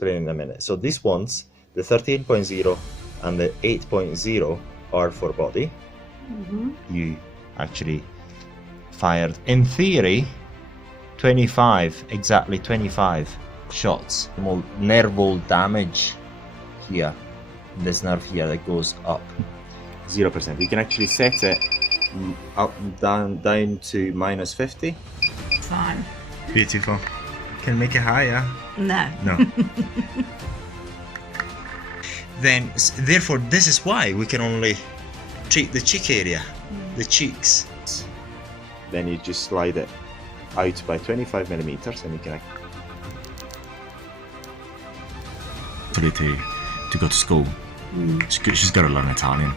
in a minute. So these ones, the 13.0 and the 8.0 are for body. You actually fired, in theory, 25, exactly 25 shots. More nerval damage here, this nerve here that goes up 0%. You can actually set it up down to -50. Fine. Beautiful. Can make it higher. No. No. Then, therefore, this is why we can only treat the cheek area, the cheeks. Then you just slide it out by 25 millimeters, and you can. To go to school. She's got to learn Italian.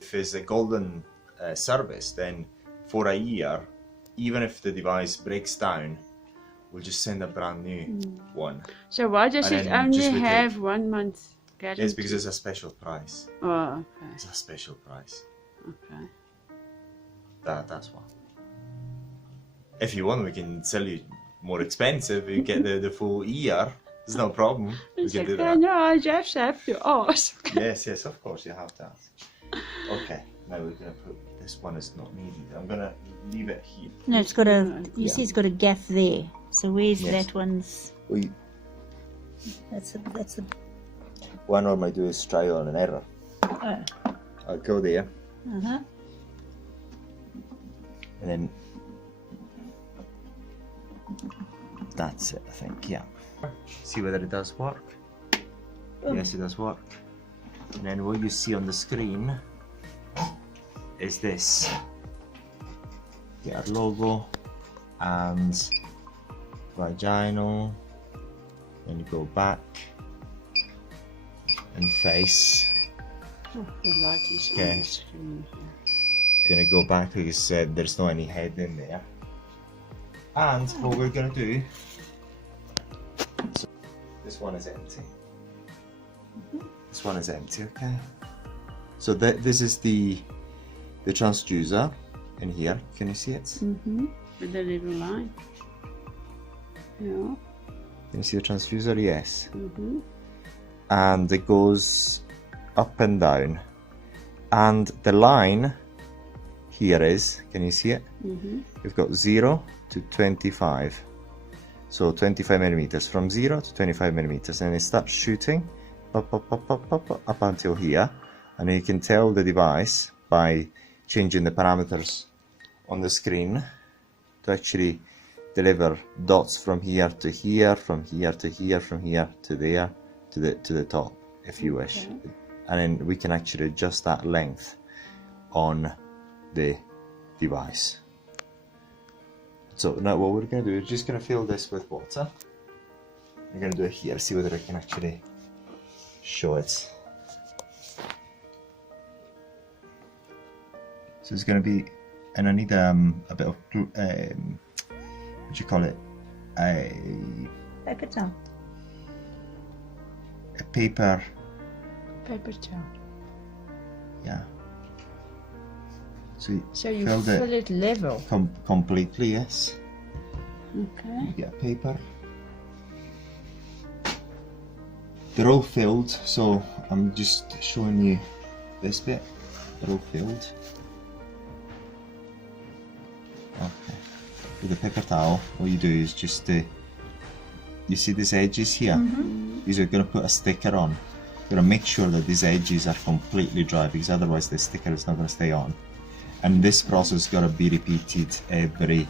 If it's a golden service, then for a year, even if the device breaks down, we'll just send a brand new one. So why does And it then only just with have 1 month guarantee? Yes, because it's a special price. Oh, okay. It's a special price. Okay. That's why. If you want, we can sell you more expensive. You get the full year. There's no problem. We It's can like, do that. no, I just have to ask. Yes, of course, you have to ask. Okay, now we're gonna put this one is not needed. I'm gonna leave it here. No, it's got a. You see, it's got a gap there. So where's Yes. that one's? That's the. What I normally do is trial and error. Oh. I'll go there, Uh-huh. and then that's it, I think, yeah. See whether it does work. Yes, it does work. And then what you see on the screen is this. Get our logo and vaginal. Then you go back and face. Oh, the light is on Okay. the screen here. Gonna go back because there's no any head in there. And what we're gonna do, so this one is empty. This one is empty, okay? So this is the transducer in here. Can you see it? With the little line. Yeah. Can you see the transducer? Yes. And it goes up and down. And the line here is, can you see it? We've got 0 to 25. So 25 millimeters, from 0 to 25 millimeters. And it starts shooting up until here. And you can tell the device by changing the parameters on the screen to actually deliver dots from here to here, from here to here, from here to there, to the top, if you wish. And then we can actually adjust that length on the device. So now what we're going to do is just going to fill this with water. We're going to do it here, see whether I can actually show it. So it's going to be, and I need a bit of, what do you call it? Paper towel. A paper. Paper towel. Yeah. So you filled fill it level. Completely, yes. Okay. You get a paper. They're all filled, so I'm just showing you this bit. They're all filled. Okay. With the paper towel, what you do is just you see these edges here? These are going to put a sticker on. You're going to make sure that these edges are completely dry, because otherwise the sticker is not going to stay on. And this process is going to be repeated every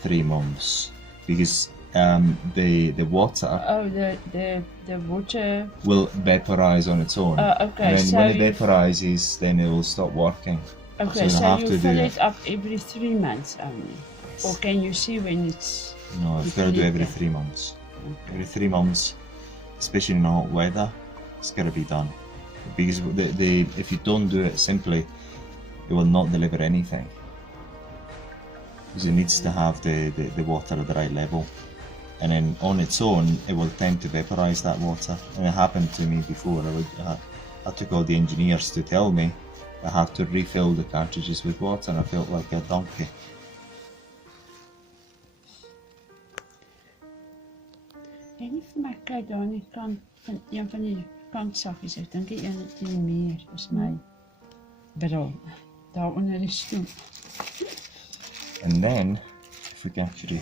3 months, because the water Oh, the water. will vaporize on its own. Okay, And then so when it you- vaporizes, then it will stop working. Okay, So so you have you to do fill it. it up every 3 months only. Or can you see when it's... No, I've got to do every 3 months. Every 3 months, especially in hot weather, it's got to be done. Because if you don't do it simply, it will not deliver anything. Because it needs to have the water at the right level. And then on its own, it will tend to vaporize that water. And it happened to me before. I took all the engineers to tell me I have to refill the cartridges with water, and I felt like a donkey. Kan jy vir my kyk daar aan die kant van een van die kantsakkies? Ek dink die een die meer is my bril. Daar onder die stoel. And then, if we can actually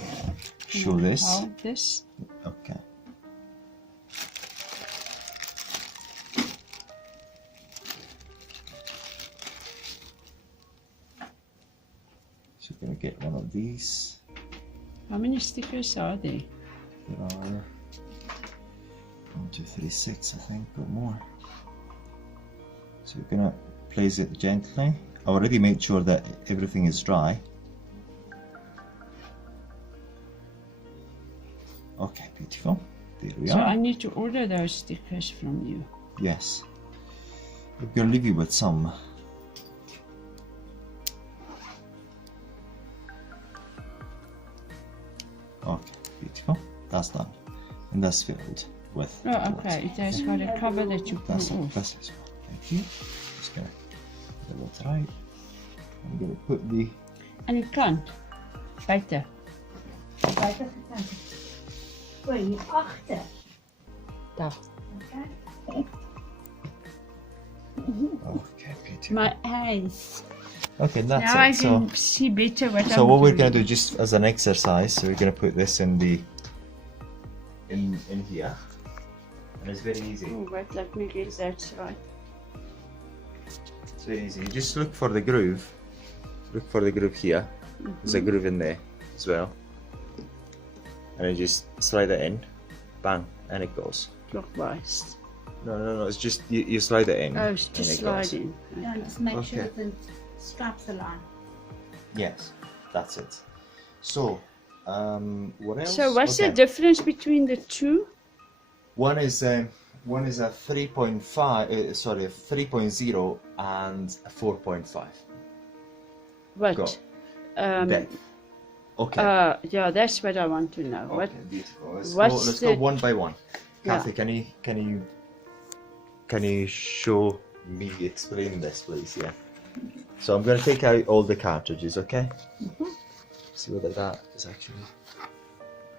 show this. Hold this. Okay. So we're going to get one of these. How many stickers are there? There are 1, 2, 3, 6, I think, or more. So we're going to place it gently. I already made sure that everything is dry. Okay, beautiful. There we So are. I need to order those stickers from you. Yes. We're going to leave you with some. Okay, beautiful. That's done. And that's filled with. Oh, okay. It has got a cover that you pull That's it. off. That's it. Thank you. Just gonna get it right. I'm gonna put the. Aan die kant. Buite. Buiten gekant. O, hier agter. Daar. Okay. Okay, beautiful. My eyes. Okay, that's Now I it. So, can see better what so I'm what we're doing. gonna do, just as an exercise, so we're gonna put this in the in here, and it's very easy. Oh, wait, let me get that right. It's very easy. You just look for the groove. Look for the groove here. There's a groove in there as well. And you just slide it in, bang, and it goes. Clockwise. No, it's just, you slide it in. Oh, it's and just it goes. sliding. Yeah, just make sure Okay. that the stripes align. Yes, that's it. So, what else? So what's the Okay. difference between the two? One is a 3.5, sorry, a 3.0 and a 4.5. What? Go. Depth. Okay. Yeah, that's what I want to know. Okay, What? beautiful. Let's what's go the- one by one. Yeah. Kathy, can you show me explain this, please? Yeah. So I'm going to take out all the cartridges, okay? See whether that is actually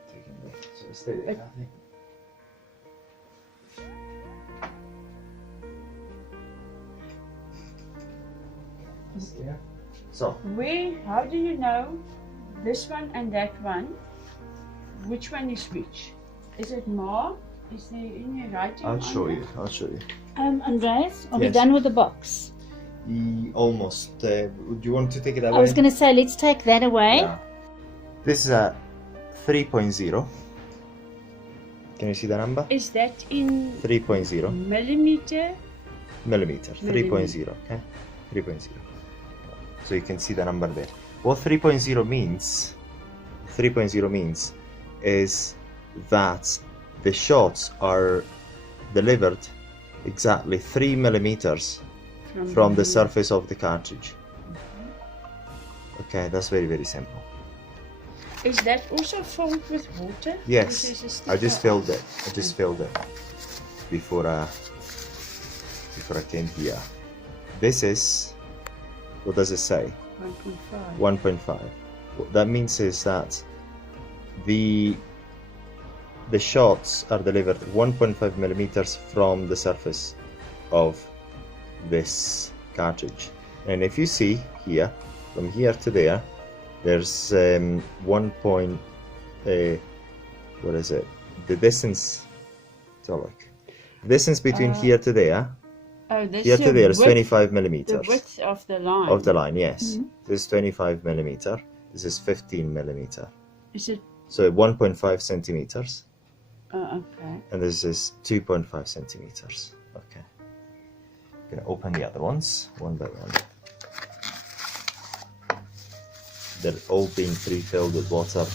taking me. So stay there, Kathy. Yeah. So How do you know this one and that one? Which one is which? Is it more? Is there any writing I'll on show it? you. I'll show you. Andreas, are we Yes. done with the box? Almost. Would you want to take it away? I was going to say, let's take that away. Yeah. This is a 3.0. Can you see the number? Is that in 3.0 millimeter? millimeter. 3.0. Okay. 3.0. So you can see the number there. What 3.0 means? 3.0 means is that the shots are delivered exactly 3 millimeters from the surface of the cartridge. Okay, that's very, very simple. Is that also filled with water? Yes, Or is it I just sticker? filled it. I just filled it before I came here. This is, what does it say? 1.5. 1.5. What that means is that the shots are delivered 1.5 millimeters from the surface of this cartridge. And if you see here, from here to there, there's what is it? The distance. So look, distance between here to there. Oh, that's Here to the there is width, 25 the millimeters width of the line. of the line. Yes, this is 25 millimeter. This is 15 millimeter. Is it? So 1.5 centimeters, Okay. and this is 2.5 centimeters. Okay. I'm gonna open the other ones one by one. they're all being pre-filled with water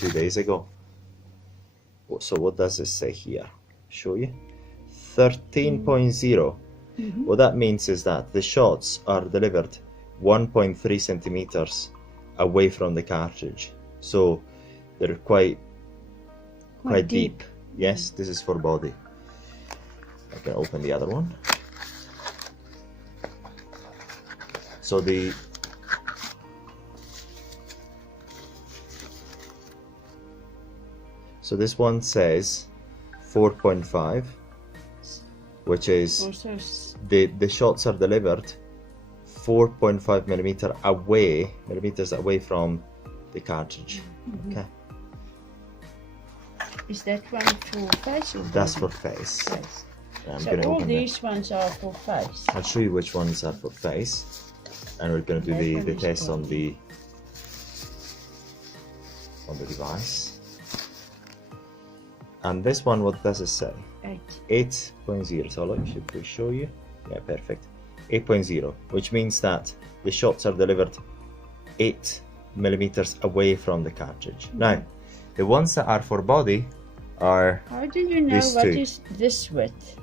2 days ago. So what does this say here? Show you. 13.0. What that means is that the shots are delivered 1.3 centimeters away from the cartridge. So they're quite deep. Yes, this is for body. I can open the other one. So this one says 4.5, which is the shots are delivered 4.5 millimeters away from the cartridge. Okay. Is that one for face or That's body? for face. Face. I'm So gonna all open these ones are for face. I'll show you which ones are for face, and we're going to do That the one is test on body. the device. And this one, what does it say? 8.0. So should we show you? Yeah, perfect. 8.0, which means that the shots are delivered 8 millimeters away from the cartridge. Now, the ones that are for body are How do you know these what two. is this width?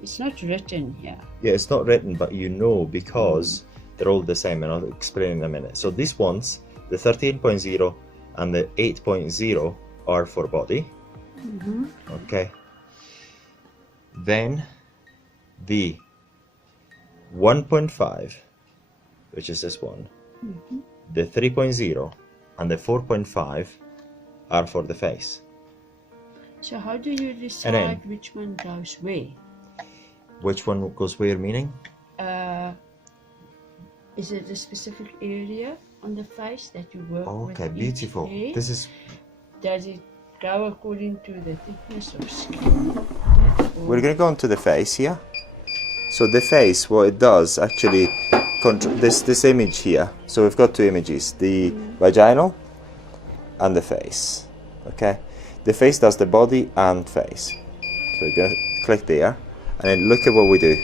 It's not written here. Yeah, it's not written, but you know because they're all the same, and I'll explain in a minute. So these ones, the 13.0 and the 8.0 are for body. Okay. Then the 1.5, which is this one, the 3.0 and the 4.5 are for the face. So how do you decide which one goes where? Which one goes where, meaning? Is it a specific area on the face that you work with? Okay, beautiful. Each This is Does it go according to the thickness of skin? We're going to go into the face here. So the face, what it does actually, this image here. So we've got two images, the vaginal and the face. Okay, the face does the body and face. So we're going to click there, and then look at what we do.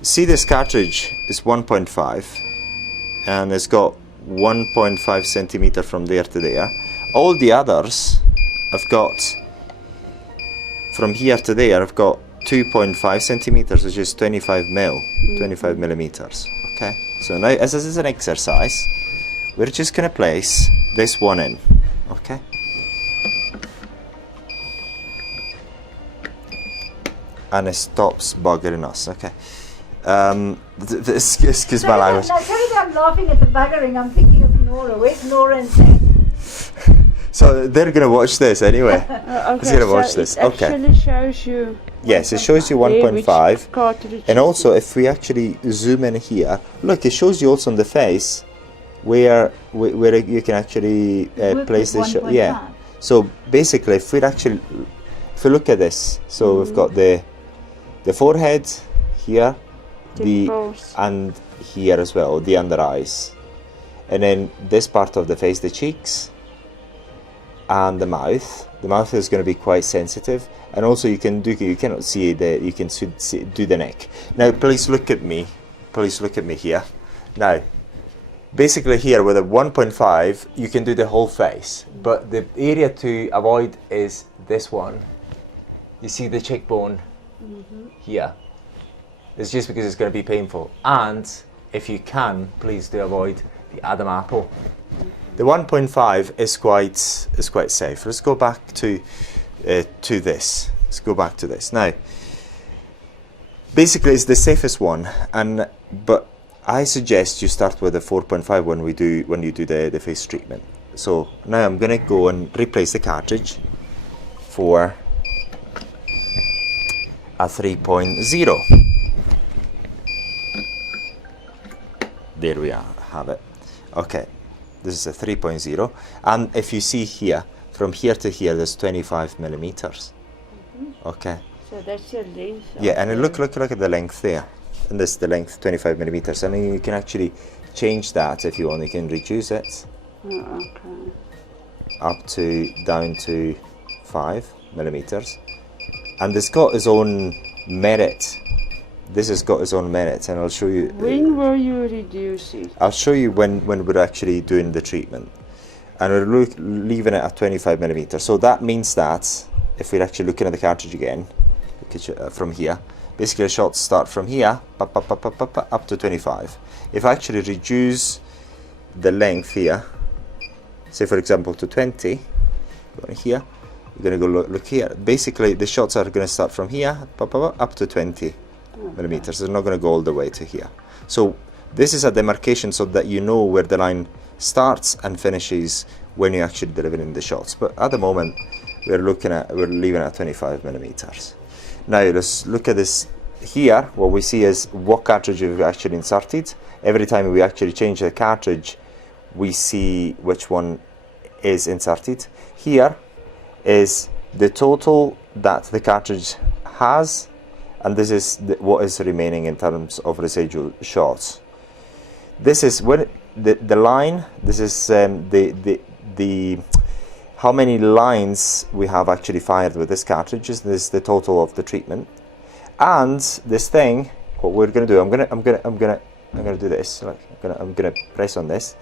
See, this cartridge is 1.5, and it's got 1.5 centimeter from there to there. All the others, I've got from here to there, I've got 2.5 centimeters, which is 25 millimeters. Okay, so now as this is an exercise, we're just going to place this one in. Okay, and it stops buggering us. Okay, excuse my language. No, sorry that I'm laughing at the buggering. I'm thinking of Nora. Where's Nora and Sam? So they're going to watch this anyway. He's going to watch this. It Okay. actually shows you. Yes, it shows you 1.5. And also, if we actually zoom in here, look, it shows you also on the face where you can actually place the shot. Yeah. So basically, if we look at this, so we've got the forehead here, and here as well, the under eyes, and then this part of the face, the cheeks, and the mouth. The mouth is going to be quite sensitive, and also you cannot see you can do the neck. Now please look at me. Please look at me here. Now, basically here with a 1.5, you can do the whole face, but the area to avoid is this one. You see the cheekbone here. It's just because it's going to be painful, and if you can, please do avoid the Adam apple. The 1.5 is quite safe. Let's go back to this. Let's go back to this now. Basically, it's the safest one, but I suggest you start with the 4.5 when you do the face treatment. So now I'm gonna go and replace the cartridge for a 3.0. There we have it. Okay. This is a 3.0, and if you see here, from here to here, there's 25 millimeters. Okay. So that's your length. Yeah, and look at the length there, and this is the length, 25 millimeters. I mean, you can actually change that if you want. You can reduce it up to down to 5 millimeters, and it's got its own merit. This has got its own merit, and I'll show you. When will you reduce it? I'll show you when we're actually doing the treatment. and we're leaving it at 25 millimeters. So that means that if we're actually looking at the cartridge again, from here, basically the shots start from here up to 25. If I actually reduce the length here, say for example to 20, going here, we're going to go look here. Basically the shots are going to start from here up to 20 millimeters. They're not going to go all the way to here. So this is a demarcation so that you know where the line starts and finishes when you actually delivering the shots. But at the moment we're leaving at 25 millimeters. Now let's look at this here. What we see is what cartridge we've actually inserted. Every time we actually change the cartridge, we see which one is inserted. Here is the total that the cartridge has, and this is what is remaining in terms of residual shots. This is when the line. This is the how many lines we have actually fired with this cartridge. This is the total of the treatment. And this thing, what we're gonna do, I'm gonna do this. I'm gonna press on this.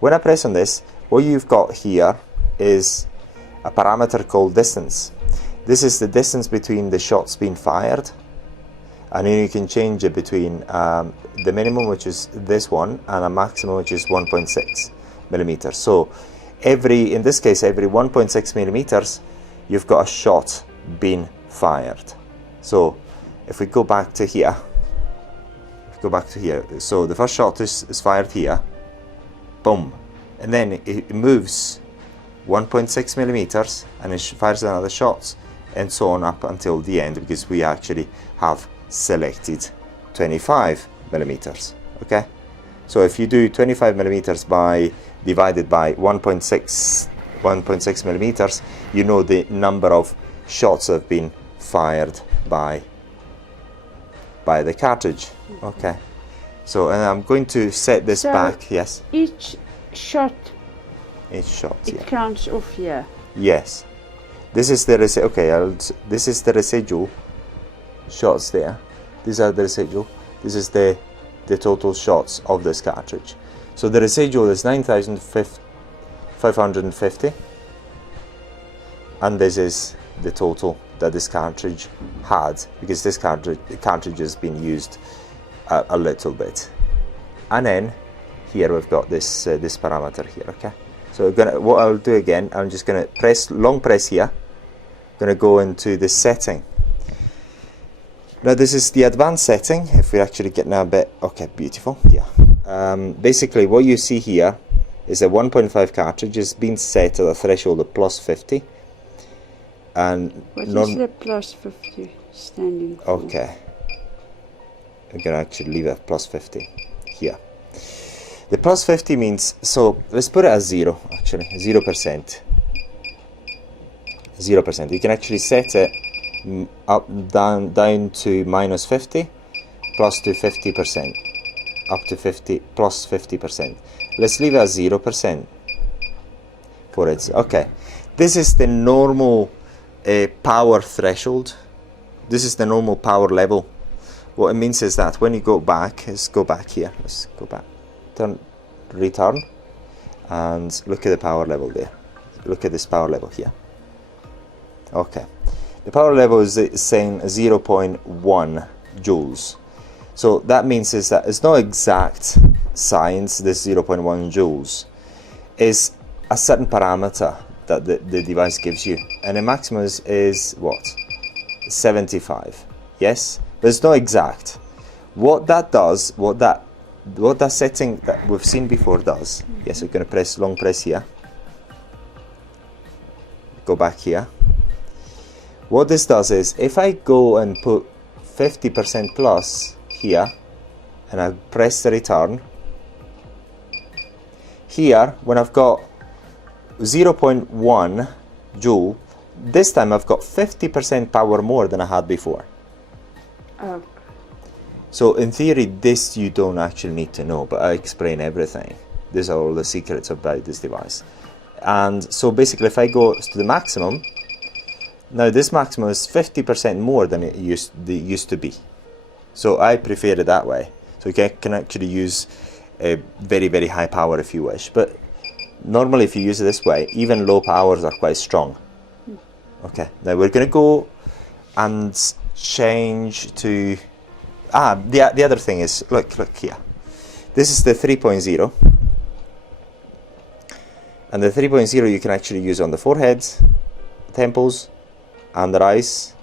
When I press on this, what you've got here is a parameter called distance. This is the distance between the shots being fired, and then you can change it between the minimum, which is this one, and a maximum, which is 1.6 millimeters. So in this case, every 1.6 millimeters, you've got a shot being fired. So if we go back to here, so the first shot is fired here, boom, and then it moves 1.6 millimeters and it fires another shot, and so on up until the end, because we actually have selected 25 millimeters. Okay, so if you do 25 millimeters divided by 1.6 millimeters, you know the number of shots have been fired by the cartridge. Okay, so and I'm going to set this back. Yes, Each shot it counts off here. Yes, this is the this is the residual shots there. These are the residual. This is the total shots of this cartridge. So the residual is 9,550, and this is the total that this cartridge had, because this cartridge has been used a little bit. And then here we've got this this parameter here. Okay, so what I'll do again, I'm just going to long press here. Going to go into the setting. Now this is the advanced setting. If we're actually getting a bit, okay, beautiful. Yeah. Basically, what you see here is a 1.5 cartridge is being set at a threshold of plus 50. And what is the plus 50 standing for? Okay, I'm gonna actually leave it at plus 50 here. The plus 50 means, so let's put it as 0, actually 0%. 0%. You can actually set it down to minus 50 plus to 50%, up to 50 plus 50%. Let's leave it at 0% for it. Okay, this is the normal power threshold. This is the normal power level. What it means is that when you go back, let's go back here. Let's go back. Return, and look at the power level there. Look at this power level here. Okay, the power level is saying 0.1 joules. So that means is that it's not exact science. This 0.1 joules is a certain parameter that the device gives you, and the maximum is what? 75. Yes, but it's not exact. What that does, what that setting that we've seen before does. Yes, we're going to long press here. Go back here. What this does is, if I go and put 50% plus here, and I press the return, here, when I've got 0.1 joule, this time I've got 50% power more than I had before. Oh. So in theory, this you don't actually need to know, but I explain everything. These are all the secrets about this device. And so basically, if I go to the maximum, now this maximum is 50% more than it used to be. So I prefer it that way. So you can actually use a very, very high power if you wish. But normally if you use it this way, even low powers are quite strong. Okay, now we're going to go and change to, the other thing is, look here. This is the 3.0. And the 3.0 you can actually use on the forehead, temples, and the eyes,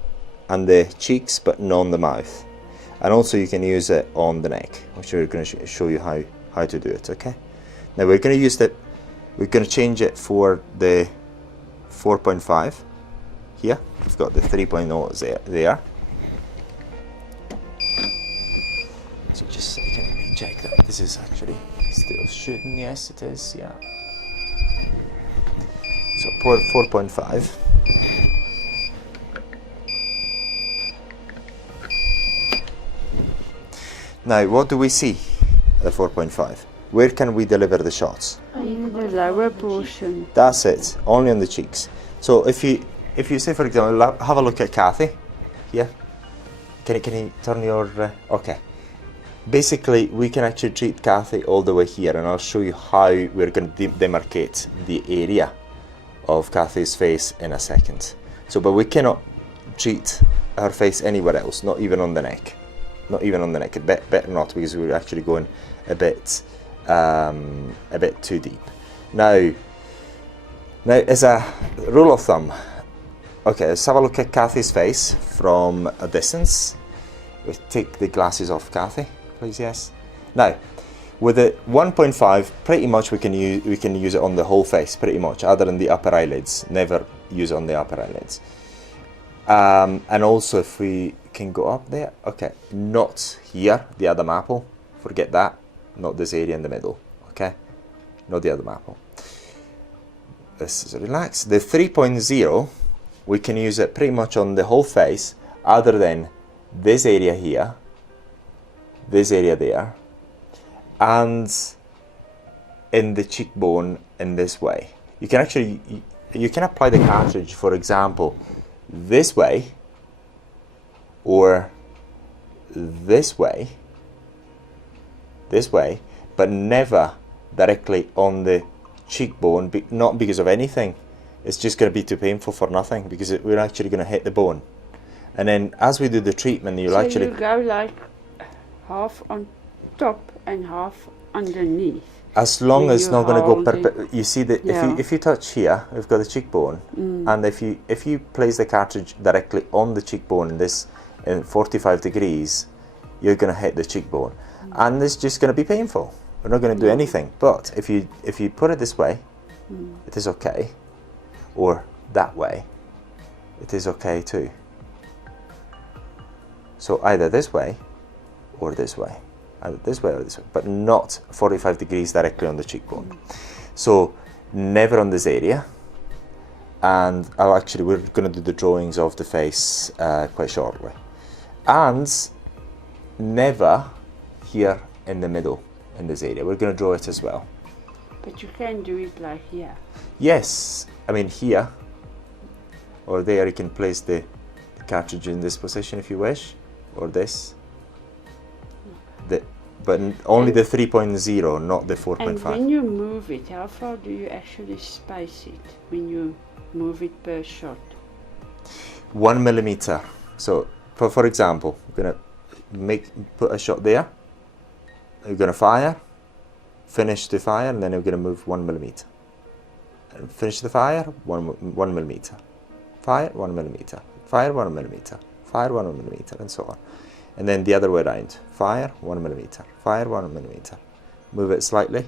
and the cheeks, but not on the mouth. And also you can use it on the neck, which we're going to show you how to do it, okay? Now we're going to use that, we're going to change it for the 4.5 here. We've got the 3.0 there. So just so you can check that this is actually still shooting. Yes, it is, yeah. So 4.5. Now, what do we see at the 4.5? Where can we deliver the shots? In the lower portion. That's it, only on the cheeks. So if you say, for example, have a look at Kathy. Yeah. Can you turn your okay. Basically, we can actually treat Kathy all the way here, and I'll show you how we're going to demarcate the area of Kathy's face in a second. So, but we cannot treat her face anywhere else, not even on the neck. Not even on the neck. Better not, because we're actually going a bit too deep. Now, as a rule of thumb, okay, let's have a look at Kathy's face from a distance. We'll take the glasses off, Kathy, please. Yes. Now, with the 1.5, pretty much we can use it on the whole face, pretty much, other than the upper eyelids. Never use it on the upper eyelids. And also, if we can go up there, okay, not here, the Adam apple, forget that, not this area in the middle, okay, not the Adam apple. This is relaxed. The 3.0, we can use it pretty much on the whole face, other than this area here, this area there, and in the cheekbone in this way. You can actually, you can apply the cartridge, for example, this way, or this way, but never directly on the cheekbone, not because of anything. It's just going to be too painful for nothing, because we're actually going to hit the bone. And then as we do the treatment, you'll actually... So you go like half on top and half underneath. As long as it's not going to go perpendicular. You see that if you touch here, we've got the cheekbone, and if you place the cartridge directly on the cheekbone in 45 degrees, you're going to hit the cheekbone, and it's just going to be painful. We're not going to do anything. But if you put it this way, it is okay, or that way, it is okay too. So either this way or this way. Either this way or this way, but not 45 degrees directly on the cheekbone. So never on this area. And we're going to do the drawings of the face quite shortly. And never here in the middle, in this area. We're going to draw it as well. But you can do it like here. Yes, I mean here or there. You can place the cartridge in this position if you wish, or this. But only the 3.0, not the 4.5. And when you move it, how far do you actually space it when you move it per shot? 1 millimeter. So, for example, we're gonna put a shot there. We're gonna fire, finish the fire, and then we're gonna move 1 millimeter. And finish the fire, 1 millimeter. Fire, 1 millimeter. Fire, 1 millimeter. Fire, 1 millimeter, and so on. And then the other way around. Fire, 1 millimeter. Fire, 1 millimeter. Move it slightly.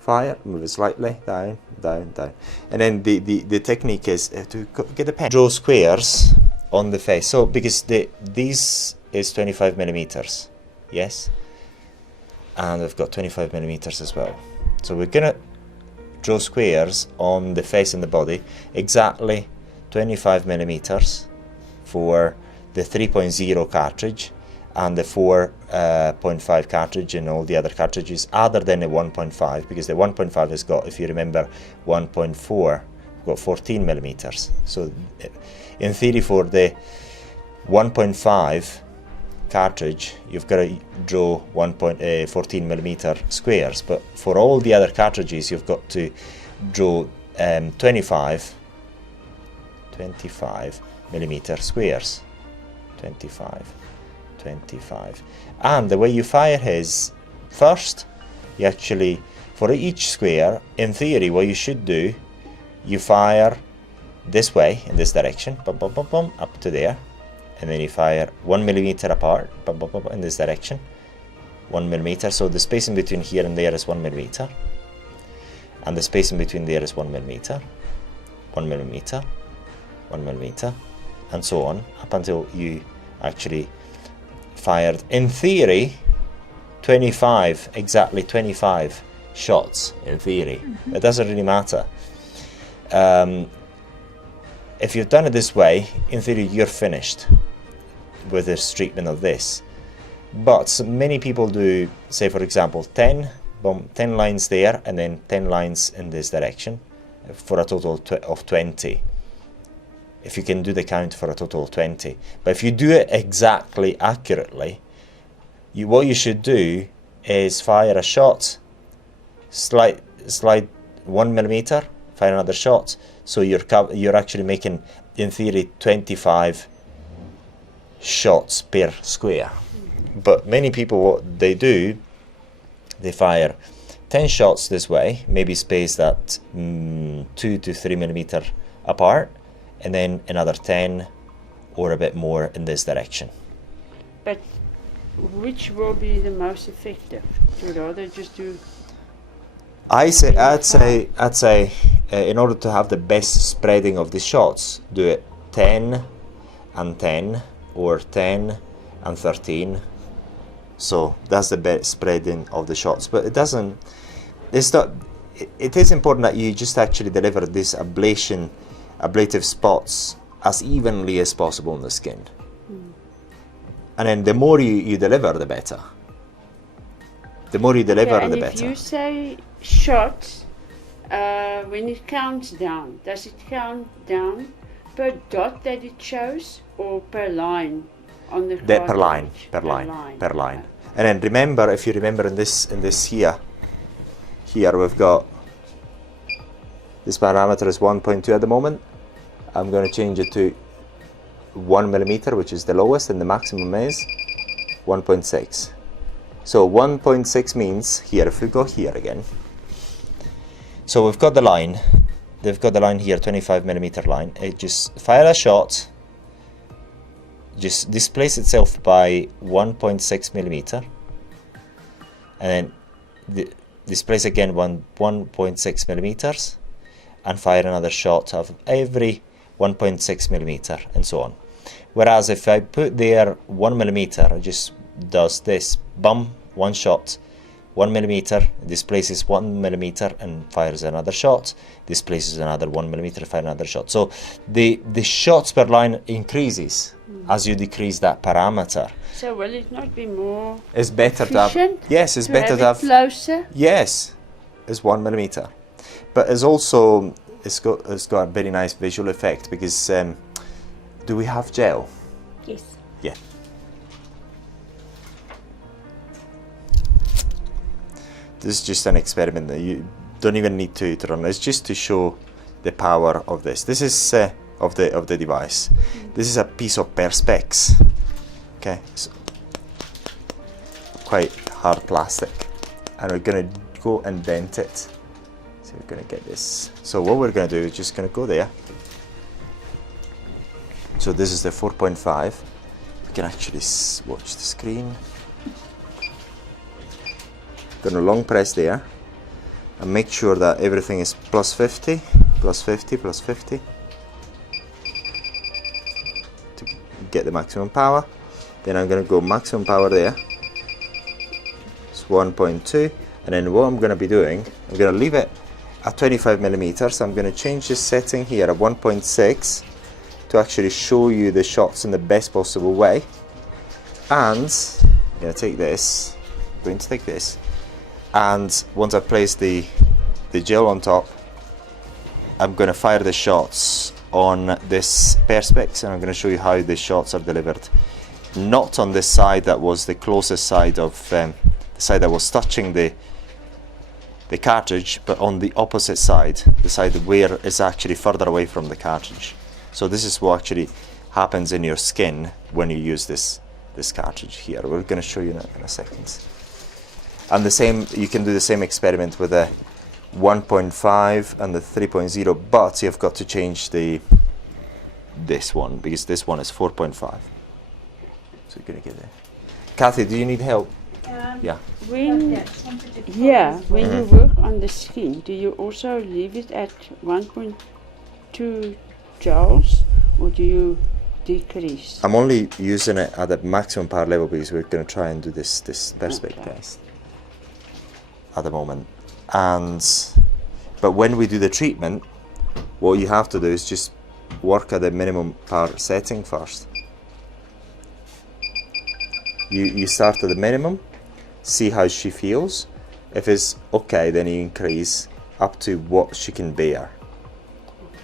Fire, move it slightly. Down, down, down. And then the technique is to get the pen. Draw squares on the face. So because this is 25 millimeters. Yes. And we've got 25 millimeters as well. So we're gonna draw squares on the face and the body. Exactly 25 millimeters for the 3.0 cartridge and the 4.5 cartridge and all the other cartridges other than the 1.5, because the 1.5 has got, if you remember, 1.4, got 14 millimeters. So in theory for the 1.5 cartridge, you've got to draw 14mm squares, but for all the other cartridges you've got to draw 25mm squares. 25. And the way you fire is, first, you actually, for each square, in theory, what you should do, you fire this way, in this direction, bum, bum, bum, bum, up to there, and then you fire 1mm apart, bum, bum, bum, bum, in this direction, 1mm, so the space in between here and there is 1mm, and the space in between there is 1mm, 1mm, 1mm, and so on, up until you actually fired, in theory, 25, exactly 25 shots, in theory. It doesn't really matter. If you've done it this way, in theory you're finished with this treatment of this. But many people do, say for example, 10 lines there and then 10 lines in this direction for a total of 20. If you can do the count for a total of 20. But if you do it exactly accurately, what you should do is fire a shot, slide 1mm, fire another shot, so you're actually making, in theory, 25 shots per square. But many people, what they do, they fire 10 shots this way, maybe spaced at 2 to 3mm apart, and then another 10 or a bit more in this direction. But which will be the most effective? Would you rather just do? I'd say, in order to have the best spreading of the shots, do it 10 and 10, or 10 and 13. So that's the best spreading of the shots. But it is important that you just actually deliver these ablative spots as evenly as possible on the skin. And then the more you deliver, the better. The more you deliver, the better. If you say shot, when it counts down, does it count down per dot that it shows or per line on the cartridge? Per line. And then remember, if you remember in this here we've got this parameter is 1.2 at the moment. I'm going to change it to 1mm, which is the lowest, and the maximum is 1.6. So 1.6 means here, if we go here again, so we've got the line, they've got the line here, 25mm line. It just fire a shot, just displace itself by 1.6mm, and then displace again 1.6mm, and fire another shot of every 1.6mm, and so on. Whereas if I put there 1mm, it just does this, bum, one shot, 1mm, displaces 1mm and fires another shot, displaces another 1mm, fire another shot. So the shots per line increases as you decrease that parameter. So will it not be more It's better to have, yes, it's better to have closer? Yes, it's 1mm. But it's also, it's got a very nice visual effect because do we have gel? Yes. Yeah. This is just an experiment that you don't even need to run. It's just to show the power of this. This is of the device. This is a piece of perspex. Okay, so quite hard plastic, and we're gonna go and bend it. So we're gonna get this. So what we're gonna do is just gonna go there. So this is the 4.5. You can actually watch the screen. Gonna long press there and make sure that everything is plus 50 to get the maximum power. Then I'm gonna go maximum power there. It's 1.2, and then what I'm gonna be doing, I'm gonna leave it at 25mm. So I'm gonna change this setting here at 1.6 to actually show you the shots in the best possible way. And I'm going to take this, and once I place the gel on top, I'm going to fire the shots on this perspex, and I'm going to show you how the shots are delivered not on the side that was the closest side of the side that was touching the cartridge, but on the opposite side, the side where it's actually further away from the cartridge. So this is what actually happens in your skin when you use this cartridge here. We're going to show you in a second. And the same, you can do the same experiment with a 1.5 and the 3.0, but you've got to change this one, because this one is 4.5. So you're going to get it. Kathy, do you need help? Yeah. When you work on the skin, do you also leave it at 1.2 joules, or do you decrease? I'm only using it at the maximum power level because we're going to try and do this perspex test at the moment. But when we do the treatment, what you have to do is just work at the minimum power setting first. You start at the minimum, see how she feels. If it's okay, then you increase up to what she can bear.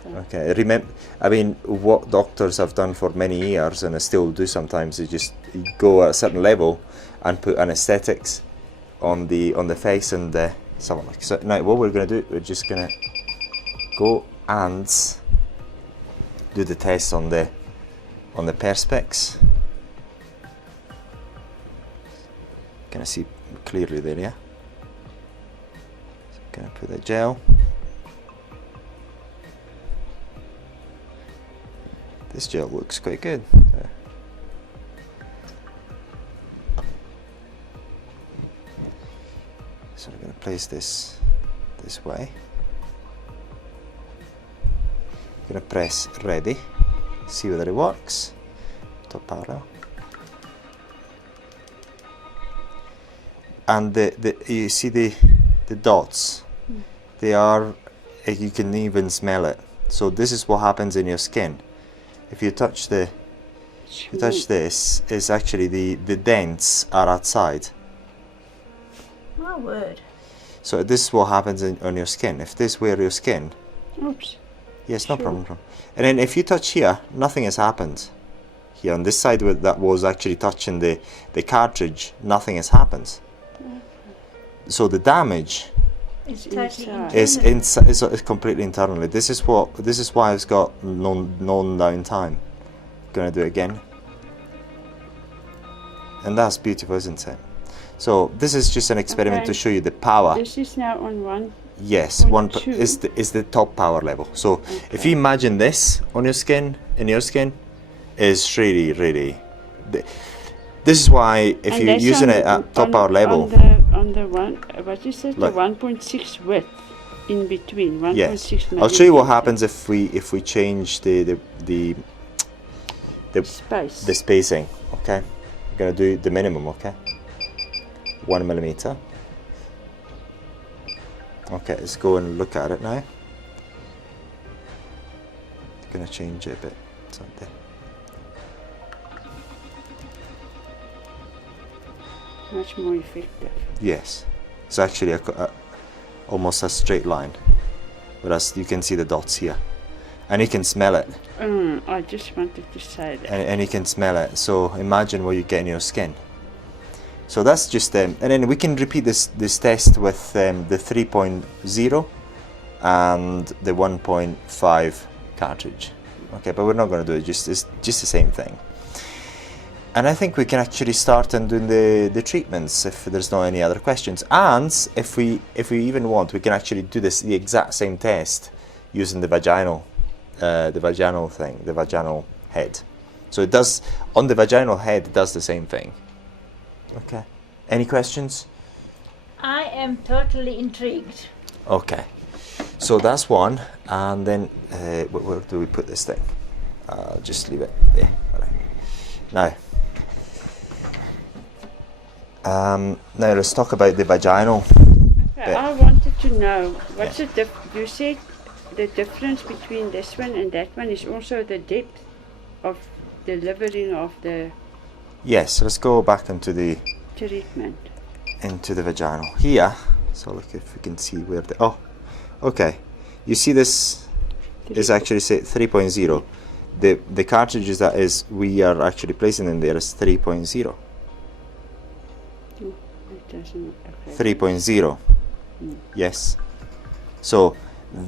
Okay. Remember, I mean, what doctors have done for many years, and I still do sometimes, is just go at a certain level and put anesthetics on the face and something like. So now, what we're going to do, we're just going to go and do the test on the perspex. Can I see clearly there? Yeah. So I'm going to put the gel. This gel looks quite good. So we're going to place this way. I'm going to press ready, see whether it works. Top parallel. And you see the dots. They are, you can even smell it. So this is what happens in your skin. If you touch this, is actually the dents are outside. My word. So this is what happens on your skin. If this were your skin, Oops. yes, no problem. And then if you touch here, nothing has happened. Here on this side that was actually touching the cartridge, nothing has happened. So the damage It's totally is completely internally. This is why it's got non downtime. Gonna do it again, and that's beautiful, isn't it? So this is just an experiment to show you the power. This is now on 1. Yes, is the top power level. So if you imagine this on your skin, is really. This is why if you're using it at top power level. On the one, what is it? Like the 1.6 width in between. 1.6. Yes. I'll show you what happens if we change the spacing. Okay, we're gonna do the minimum. Okay, 1 millimeter. Okay, let's go and look at it now. Gonna change it a bit. Something. Much more effective. Yes, it's actually almost a straight line, whereas you can see the dots here, and you can smell it. I just wanted to say that. And you can smell it. So imagine what you get in your skin. So that's just and then we can repeat this test with the 3.0 and the 1.5 cartridge. Okay, but we're not going to do it. It's just the same thing. And I think we can actually start and doing the treatments if there's no any other questions. And if we even want, we can actually do the exact same test using the vaginal head. So it does on the vaginal head. It does the same thing. Okay. Any questions? I am totally intrigued. Okay. So that's one, and then where do we put this thing? I'll just leave it there. All right. Now. Now let's talk about the vaginal. Okay, I wanted to know what's you said the difference between this one and that one is also the depth of delivering of the. Yes, let's go back into the treatment. Into the vaginal here. So look if we can see where the okay. You see this is actually say 3.0. the cartridges that is we are actually placing in there is 3.0. It doesn't. Okay. 3.0. Yes. So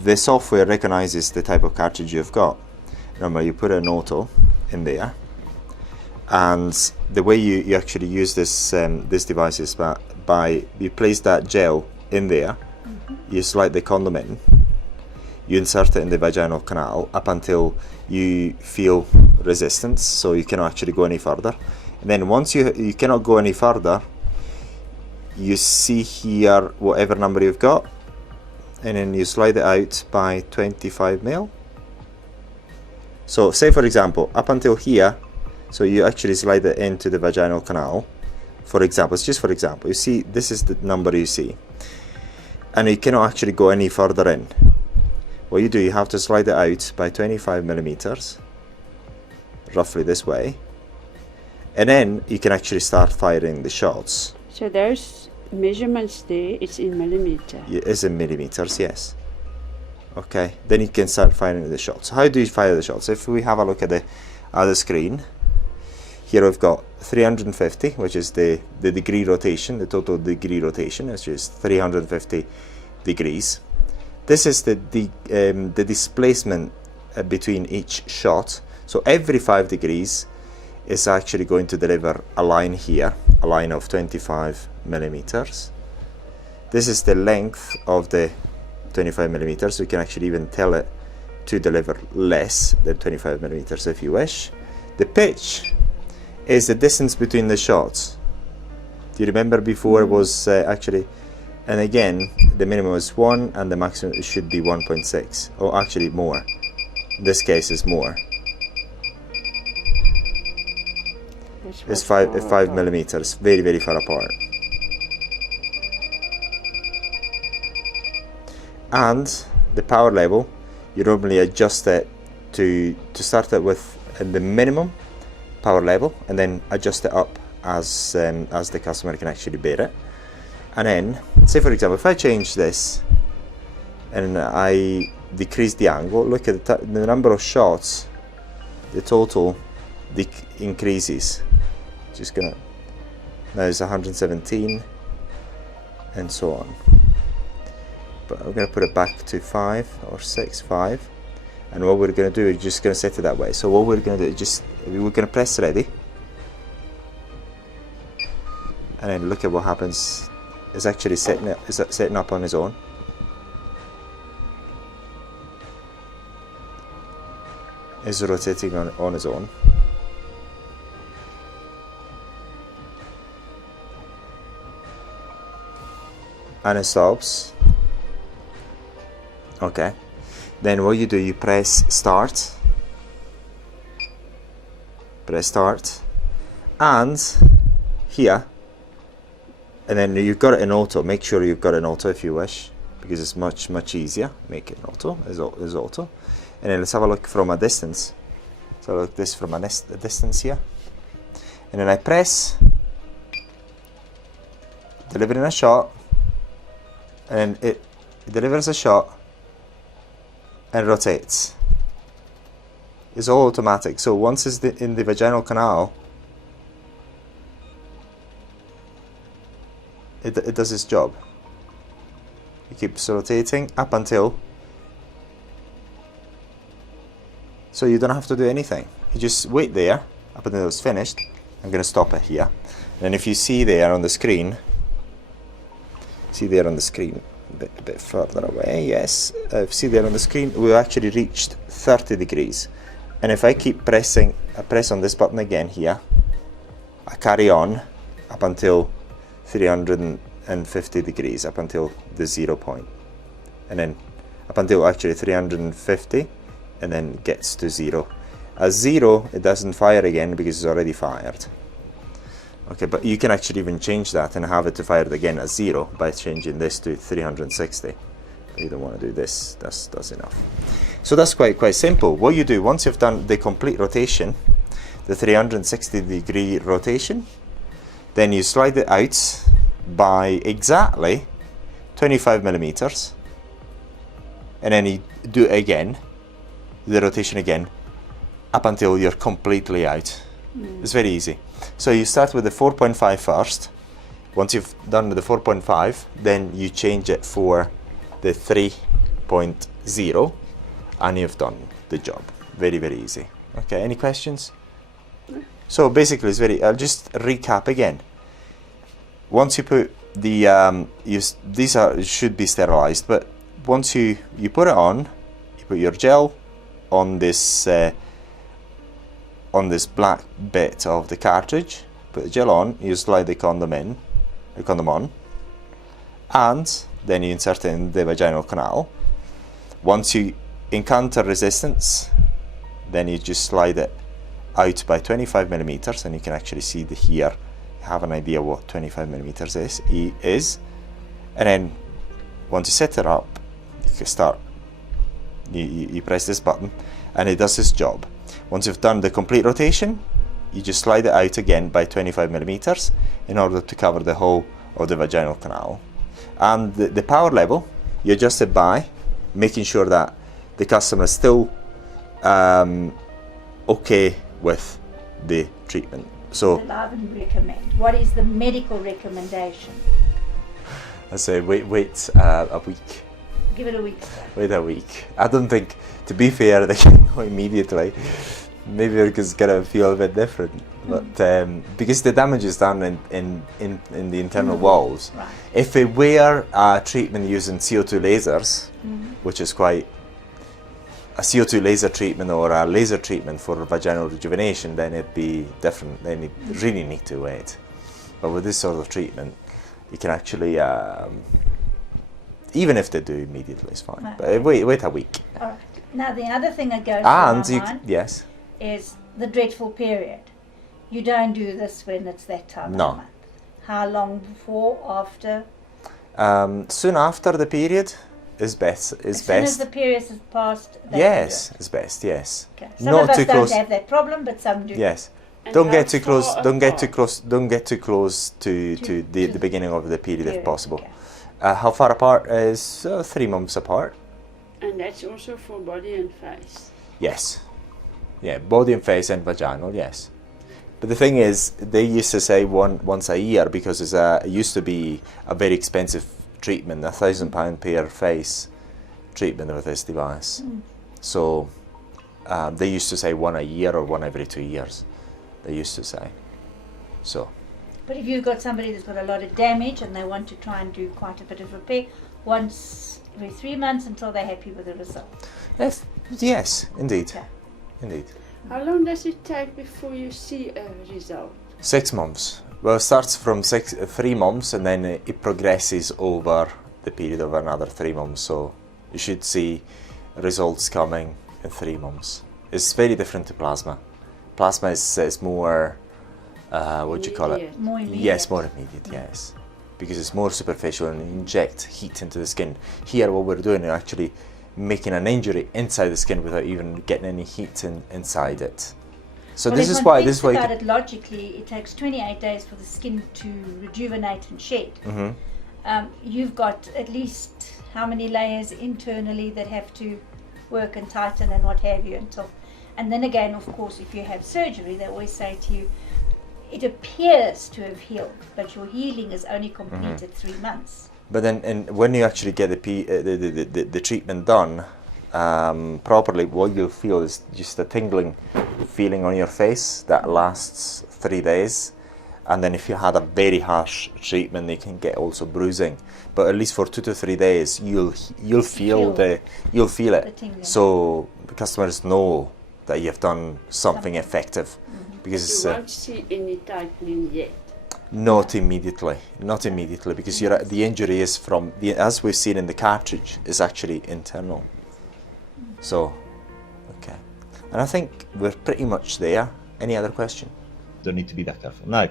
the software recognizes the type of cartridge you've got. Remember, you put an auto in there, and the way you actually use this this device is by you place that gel in there, you slide the condom in, you insert it in the vaginal canal up until you feel resistance, so you cannot actually go any further. And then once you cannot go any further, you see here whatever number you've got, and then you slide it out by 25 mil. So say for example, up until here, so you actually slide it into the vaginal canal. For example, it's just for example, you see this is the number you see, and you cannot actually go any further in. What you do, you have to slide it out by 25 millimeters, roughly this way, and then you can actually start firing the shots. So those measurements there, it's in millimeter. It is in millimeters, yes. Okay, then you can start firing the shots. How do you fire the shots? If we have a look at the other screen, here we've got 350, which is the degree rotation, the total degree rotation, which is 350 degrees. This is the displacement between each shot. So every 5 degrees is actually going to deliver a line here, a line of 25 millimeters. This is the length of the 25 millimeters. We can actually even tell it to deliver less than 25 millimeters if you wish. The pitch is the distance between the shots. Do you remember before it was actually, and again the minimum is 1 and the maximum should be 1.6, or actually more. In this case is more. It's 5 millimeters, very, very far apart. And the power level, you normally adjust it to start it with the minimum power level, and then adjust it up as the customer can actually bear it. And then, say for example, if I change this and I decrease the angle, look at the number of shots, the total increases. Just gonna, now it's 117 and so on, but I'm gonna put it back to 5 or 6, 5, and what we're gonna do is just gonna set it that way. So what we're gonna do is we're gonna press ready, and then look at what happens. It's actually setting up on its own. It's rotating on its own. And it stops. Okay, then what you do, you press start, and here, and then you've got it in auto. Make sure you've got an auto if you wish, because it's much easier. Make it auto, is auto. And then let's have a look from a distance. So look this from a distance here, and then I press, delivering a shot, and it delivers a shot and rotates. It's all automatic. So once it's in the vaginal canal, it does its job. It keeps rotating up until, so you don't have to do anything. You just wait there up until it's finished. I'm going to stop it here. And if you see there on the screen, a bit further away, yes, see there on the screen, we've actually reached 30 degrees. And if I keep pressing, I press on this button again here, I carry on up until 350 degrees, up until the 0 point, and then up until actually 350, and then gets to 0. At 0 it doesn't fire again because it's already fired. Okay, but you can actually even change that and have it to fire it again at 0 by changing this to 360. You don't want to do this, that's enough. So that's quite simple. What you do, once you've done the complete rotation, the 360 degree rotation, then you slide it out by exactly 25 millimeters, and then you do it again, the rotation again, up until you're completely out. It's very easy. So you start with the 4.5 first. Once you've done the 4.5, then you change it for the 3.0 and you've done the job. Very, very easy. Okay, any questions? So basically it's very, I'll just recap again. Once you put the, these should be sterilized, but once you put it on, you put your gel on this black bit of the cartridge, put the gel on, you slide the condom on, and then you insert it in the vaginal canal. Once you encounter resistance, then you just slide it out by 25 millimeters, and you can actually see here, have an idea what 25 millimeters is. And then once you set it up, you can start, you press this button and it does its job. Once you've done the complete rotation, you just slide it out again by 25 millimeters in order to cover the whole of the vaginal canal. And the power level, you adjust it by making sure that the customer is still okay with the treatment. So I wouldn't recommend. What is the medical recommendation? I say wait a week. Give it a week. Wait a week. I don't think, to be fair, they can go immediately. Maybe it's gonna feel a bit different, but because the damage is done in the internal walls. Right. If we were a treatment using CO2 lasers, which is quite a CO2 laser treatment or a laser treatment for vaginal rejuvenation, then it'd be different. Then you really need to wait. But with this sort of treatment, you can actually, even if they do immediately, it's fine. Right. But wait a week. All right. Now the other thing that goes And through my mind yes, is the dreadful period. You don't do this when it's that time No. of month. How long before, after? soon after the period is best. As soon as the period has passed, they Yes, can do it's best. Yes. it. Okay. Some Not of us too don't close. have that problem, but some do. Yes. And Don't how get too close. far Don't get too apart? close. Don't get too close to the the beginning of the period if Period, possible. okay. How far apart is 3 months apart? And that's also for body and face. Yes. Yeah, body and face and vaginal. Yes. But the thing is, they used to say once a year because it used to be a very expensive treatment, £1,000 per face treatment with this device. So they used to say one a year or one every 2 years. They used to say. So. But if you've got somebody that's got a lot of damage and they want to try and do quite a bit of repair, once every 3 months until they're happy with the result. Yes, indeed. Okay. Indeed. How long does it take before you see a result? 6 months. Well, it starts from 3 months and then it progresses over the period of another 3 months. So you should see results coming in 3 months. It's very different to plasma. Plasma is more, what do you call it? Immediate. More immediate. Yes, more immediate, yes. Because it's more superficial and inject heat into the skin. Here what we're doing is actually making an injury inside the skin without even getting any heat inside it. So Well, this if is one why thinks about it logically, it takes 28 days for the skin to rejuvenate and shed. You've got at least how many layers internally that have to work and tighten and what have you until, and then again, of course, if you have surgery, they always say to you, it appears to have healed, but your healing is only complete at 3 months. But then, when you actually get the treatment done properly, what you'll feel is just a tingling feeling on your face that lasts 3 days. And then if you had a very harsh treatment, you can get also bruising. But at least for 2 to 3 days, you'll feel it. The tingling. So the customers know that you've done something effective, because You won't see any tightening yet. not immediately, because the injury is from as we've seen in the cartridge, is actually internal. So, okay, and I think we're pretty much there. Any other question? Don't need to be that careful. Now,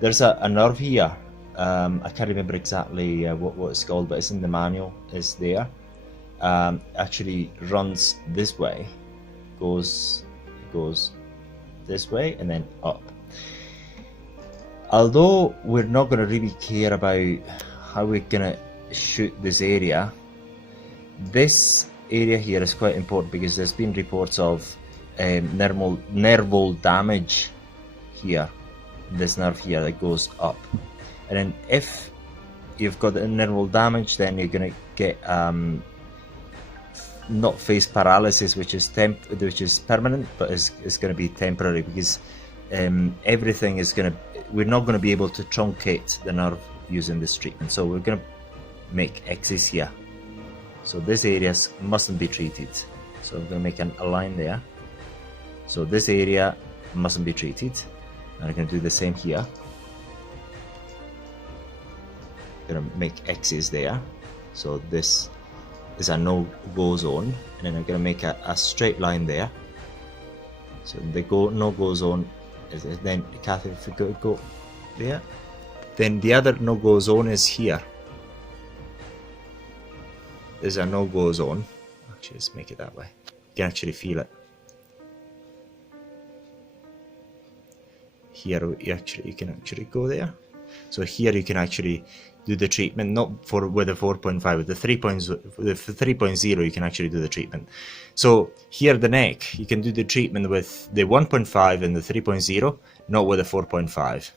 there's a nerve here. I can't remember exactly what it's called, but it's in the manual. It's there. Actually runs this way, goes this way, and then up. Although we're not going to really care about how we're going to shoot this area, this area here is quite important because there's been reports of nerval damage here, this nerve here that goes up. And then if you've got a nerval damage, then you're going to get not face paralysis, which is permanent, but is going to be temporary, because everything is going to, we're not going to be able to truncate the nerve using this treatment. So we're going to make X's here. So this area mustn't be treated. So I'm going to make a line there. So this area mustn't be treated. And I'm going to do the same here. Going to make X's there. So this is a no-go zone. And then I'm going to make a straight line there. So the no-go zone is then, Kathy, if we go there. Then the other no-go zone is here. There's a no-go zone. Actually, let's make it that way. You can actually feel it. Here you can actually go there. So here you can actually do the treatment, not with the 4.5, with the 3.0 you can actually do the treatment. So here the neck, you can do the treatment with the 1.5 and the 3.0, not with the 4.5.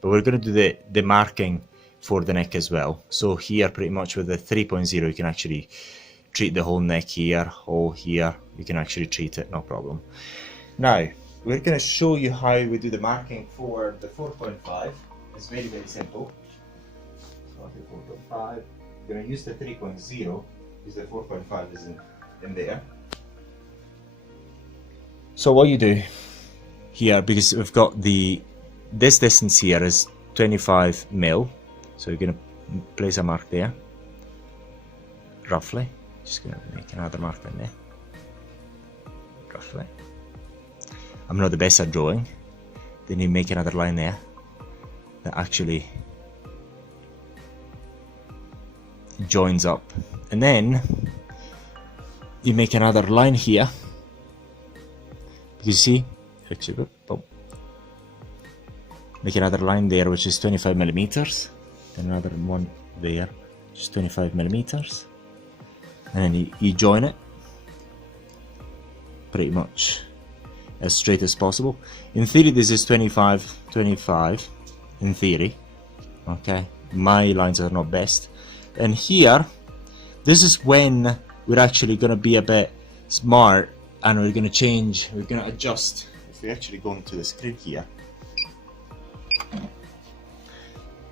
But we're going to do the marking for the neck as well. So here pretty much with the 3.0 you can actually treat the whole neck here, or here, you can actually treat it, no problem. Now, we're going to show you how we do the marking for the 4.5. It's very, very simple. So the 4.5, we're going to use the 3.0, because the 4.5 is in there. So what you do here, because we've got this distance here is 25 mil, so you're going to place a mark there, roughly. Just going to make another mark in there, roughly. I'm not the best at drawing. Then you make another line there that actually joins up, and then you make another line here, because you see, actually, boom. Make another line there which is 25 millimeters, and another one there which is 25 millimeters, and then you join it pretty much as straight as possible. In theory this is 25 in theory, okay, my lines are not best. And here, this is when we're actually going to be a bit smart, and we're going to change, we're going to adjust. If we actually go into the screen here,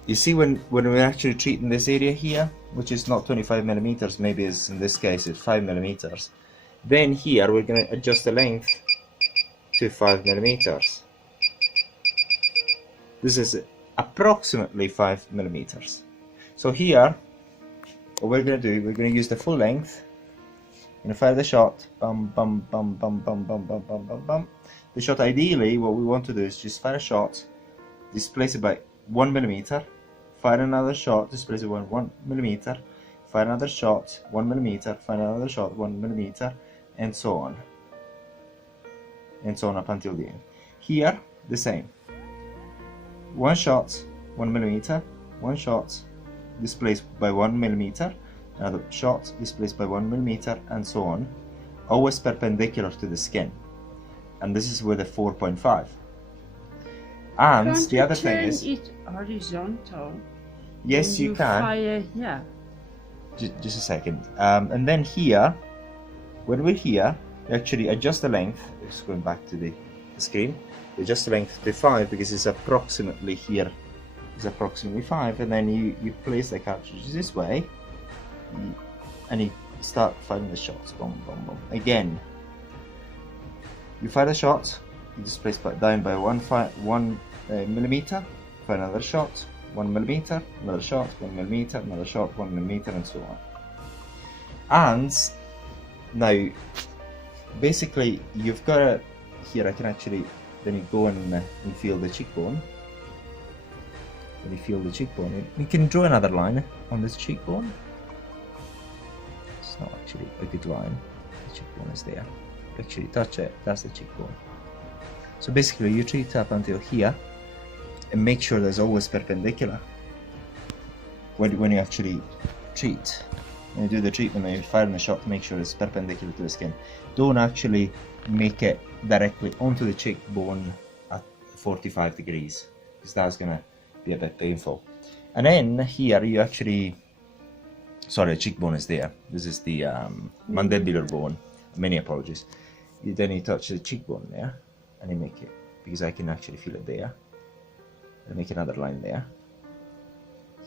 you see when we're actually treating this area here, which is not 25 millimeters, maybe it's, in this case it's 5 millimeters. Then here we're going to adjust the length to 5 millimeters. This is approximately 5 millimeters. So here, what we're going to do, we're going to use the full length. We're going to fire the shot. Bum, bum, bum, bum, bum, bum, bum, bum, bum, bum. The shot, ideally, what we want to do is just fire a shot, displace it by 1 millimeter, fire another shot, displace it by 1 millimeter, fire another shot, 1 millimeter, fire another shot, 1 millimeter, and so on. And so on up until the end. Here, the same. One shot, 1 millimeter, one shot, displaced by 1 millimeter, another shot, displaced by 1 millimeter, and so on. Always perpendicular to the skin. And this is with a 4.5. And the other thing is, it horizontal. yes, you can. Fire, yeah. Just a second. And then here, when we're here, you actually adjust the length. Just going back to the screen, adjust the length to 5, because it's approximately here. It's approximately 5, and then you place the cartridge this way, and you start firing the shots. Boom, boom, boom. Again, you fire the shot, you displace down by 1 millimeter, fire another shot, 1 millimeter, another shot, 1 millimeter, another shot, 1 millimeter, and so on. And now, basically, you've got to, here I can actually, then you go and feel the cheekbone. When you feel the cheekbone, you can draw another line on this cheekbone. It's not actually a good line. The cheekbone is there. Actually touch it, that's the cheekbone. So basically you treat up until here, and make sure there's always perpendicular. When you actually treat, when you do the treatment and you fire in the shot, make sure it's perpendicular to the skin. Don't actually make it directly onto the cheekbone at 45 degrees, because that's gonna be a bit painful. And then here you actually, sorry, the cheekbone is there. This is the mandibular bone. Many apologies. Then you touch the cheekbone there, and you make it, because I can actually feel it there. And make another line there.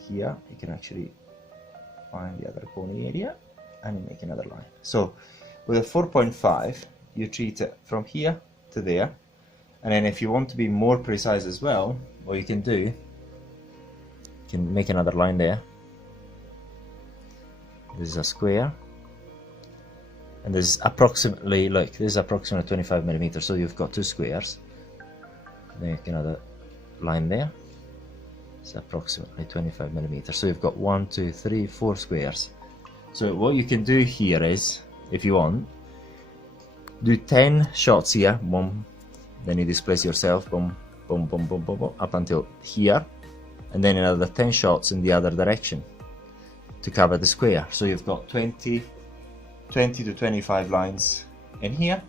Here you can actually find the other bony area, and you make another line. So with a 4.5, you treat it from here to there, and then if you want to be more precise as well, what you can do, you can make another line there. This is a square, and this is approximately, look, this is approximately 25 millimeters, so you've got two squares. Make another line there. It's approximately 25 millimeters, so you've got 1, 2, 3, 4 squares. So what you can do here is, if you want, do 10 shots here, boom, then you displace yourself, boom, boom, boom, boom, boom, boom, up until here, and then another 10 shots in the other direction to cover the square. So you've got 20 to 25 lines in here,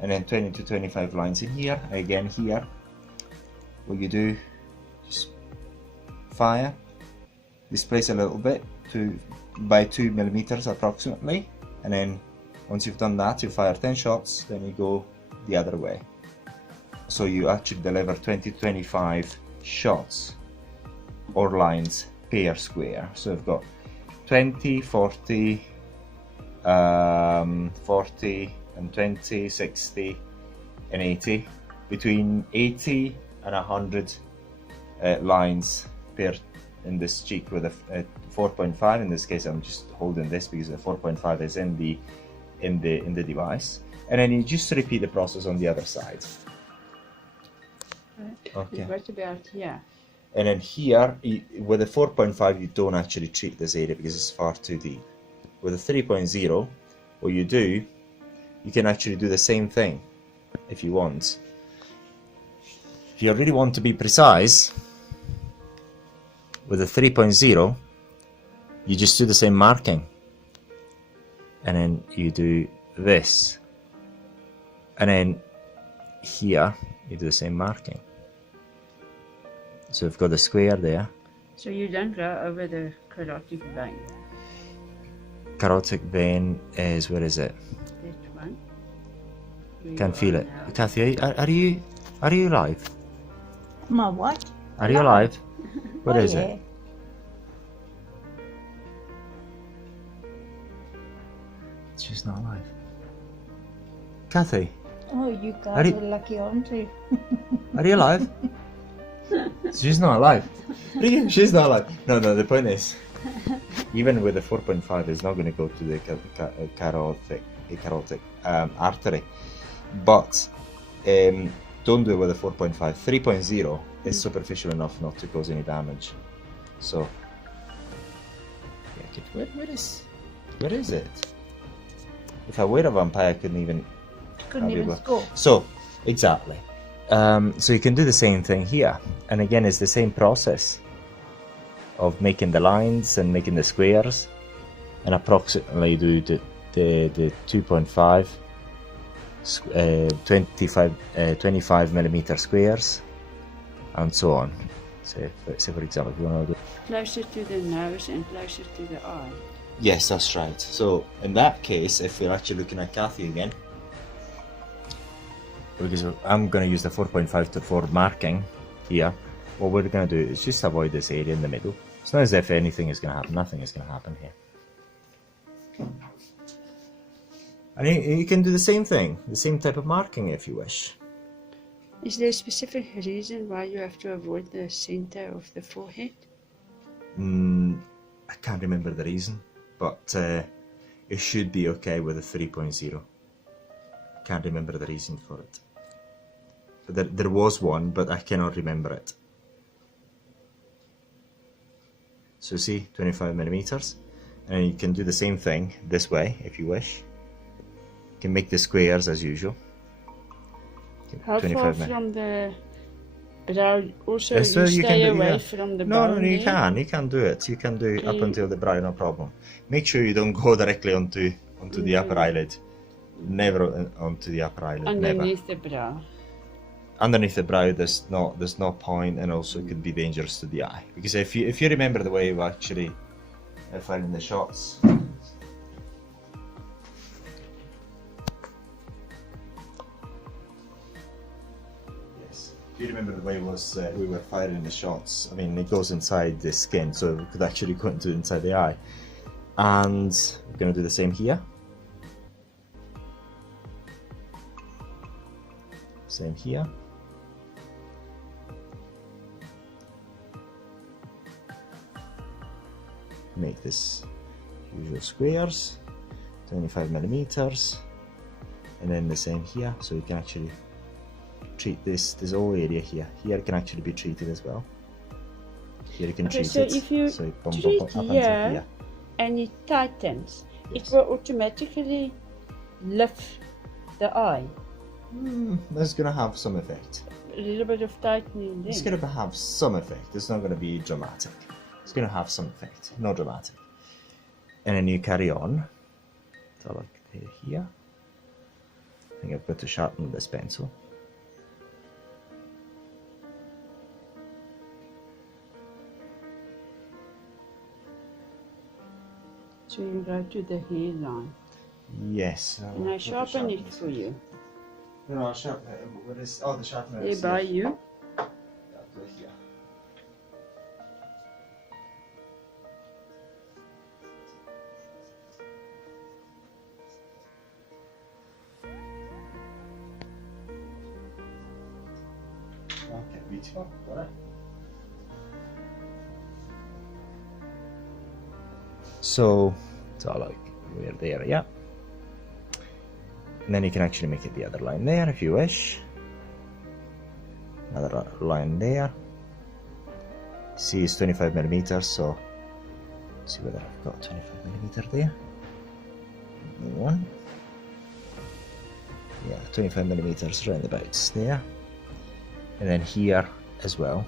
and then 20 to 25 lines in here, again here. What you do, just fire, displace a little bit by 2 millimeters approximately, and then once you've done that, you fire 10 shots, then you go the other way. So you actually deliver 20 to 25 shots or lines per square. So you've got 20, 40, 40 and 20, 60 and 80, between 80 and 100 lines per in this cheek with a 4.5. In this case, I'm just holding this because the 4.5 is in the device, and then you just repeat the process on the other side. Okay. What about here? And then here, with a 4.5, you don't actually treat this area because it's far too deep. With a 3.0, what you do, you can actually do the same thing if you want. If you really want to be precise, with a 3.0, you just do the same marking. And then you do this. And then here, you do the same marking. So we've got the square there. So you don't go over the carotid vein. Carotid vein is, where is it? That one. Can feel it. Kathy, are you alive? My what? Are you alive? Where is yeah. it? She's not alive. Kathy, Oh, you Are guys you- are lucky, aren't you? are you alive? She's not alive. Really? She's not alive. No, the point is, even with the 4.5, it's not going to go to the carotid artery. But don't do it with a 4.5. 3.0 is superficial enough not to cause any damage. So, yeah, where is it? If I were a vampire, I couldn't even. Couldn't even score. So, exactly. So you can do the same thing here, and again it's the same process of making the lines and making the squares, and approximately do the 2.5 25 millimeter squares and so on. Say for example, if you want to do Closer to the nose and closer to the eye. yes, that's right. So in that case, if we're actually looking at Kathy again, because I'm going to use the 4.5 for marking here, what we're going to do is just avoid this area in the middle. It's not as if anything is going to happen, nothing is going to happen here. And you can do the same thing, the same type of marking if you wish. Is there a specific reason why you have to avoid the center of the forehead? I can't remember the reason, but it should be okay with a 3.0. Can't remember the reason for it. But there was one, but I cannot remember it. So see, 25 millimeters, and you can do the same thing this way if you wish. You can make the squares as usual. How far from the brow? Also, Yes, so you stay do, away yeah. from the No, bone you there? can. You can do it. You can do up until the brow, no problem. Make sure you don't go directly onto the upper eyelid. Never onto the upper eyelid. Never. Underneath the brow. Underneath the brow, there's no point, and also it could be dangerous to the eye. Because if you remember the way we actually find in the shots. If you remember the way it was we were firing the shots, I mean, it goes inside the skin, so it could actually go into inside the eye. And we're going to do the same here. Same here. Make this usual squares, 25 millimeters, and then the same here, so you can actually treat this whole area here. Here can actually be treated as well. Here you can treat so it. If you so it bump treat up until here, here. And it tightens, Yes. it will automatically lift the eye. That's gonna have some effect. A little bit of tightening It's there. gonna have some effect. It's not gonna be dramatic. It's gonna have some effect, not dramatic. And then you carry on. So like here. I think I've got to sharpen this pencil. So you go to the hairline. Yes. And I sharpen it for you. No, I'll sharpen it. What is? Oh, the sharpener There is by here. you. Yeah, do it here. Okay, beautiful. Got it. So like we're there, yeah. And then you can actually make it the other line there if you wish. Another line there. See, it's 25 millimeters, so let's see whether I've got 25 millimeter there. One. Yeah, 25 millimeters roundabouts there. And then here as well.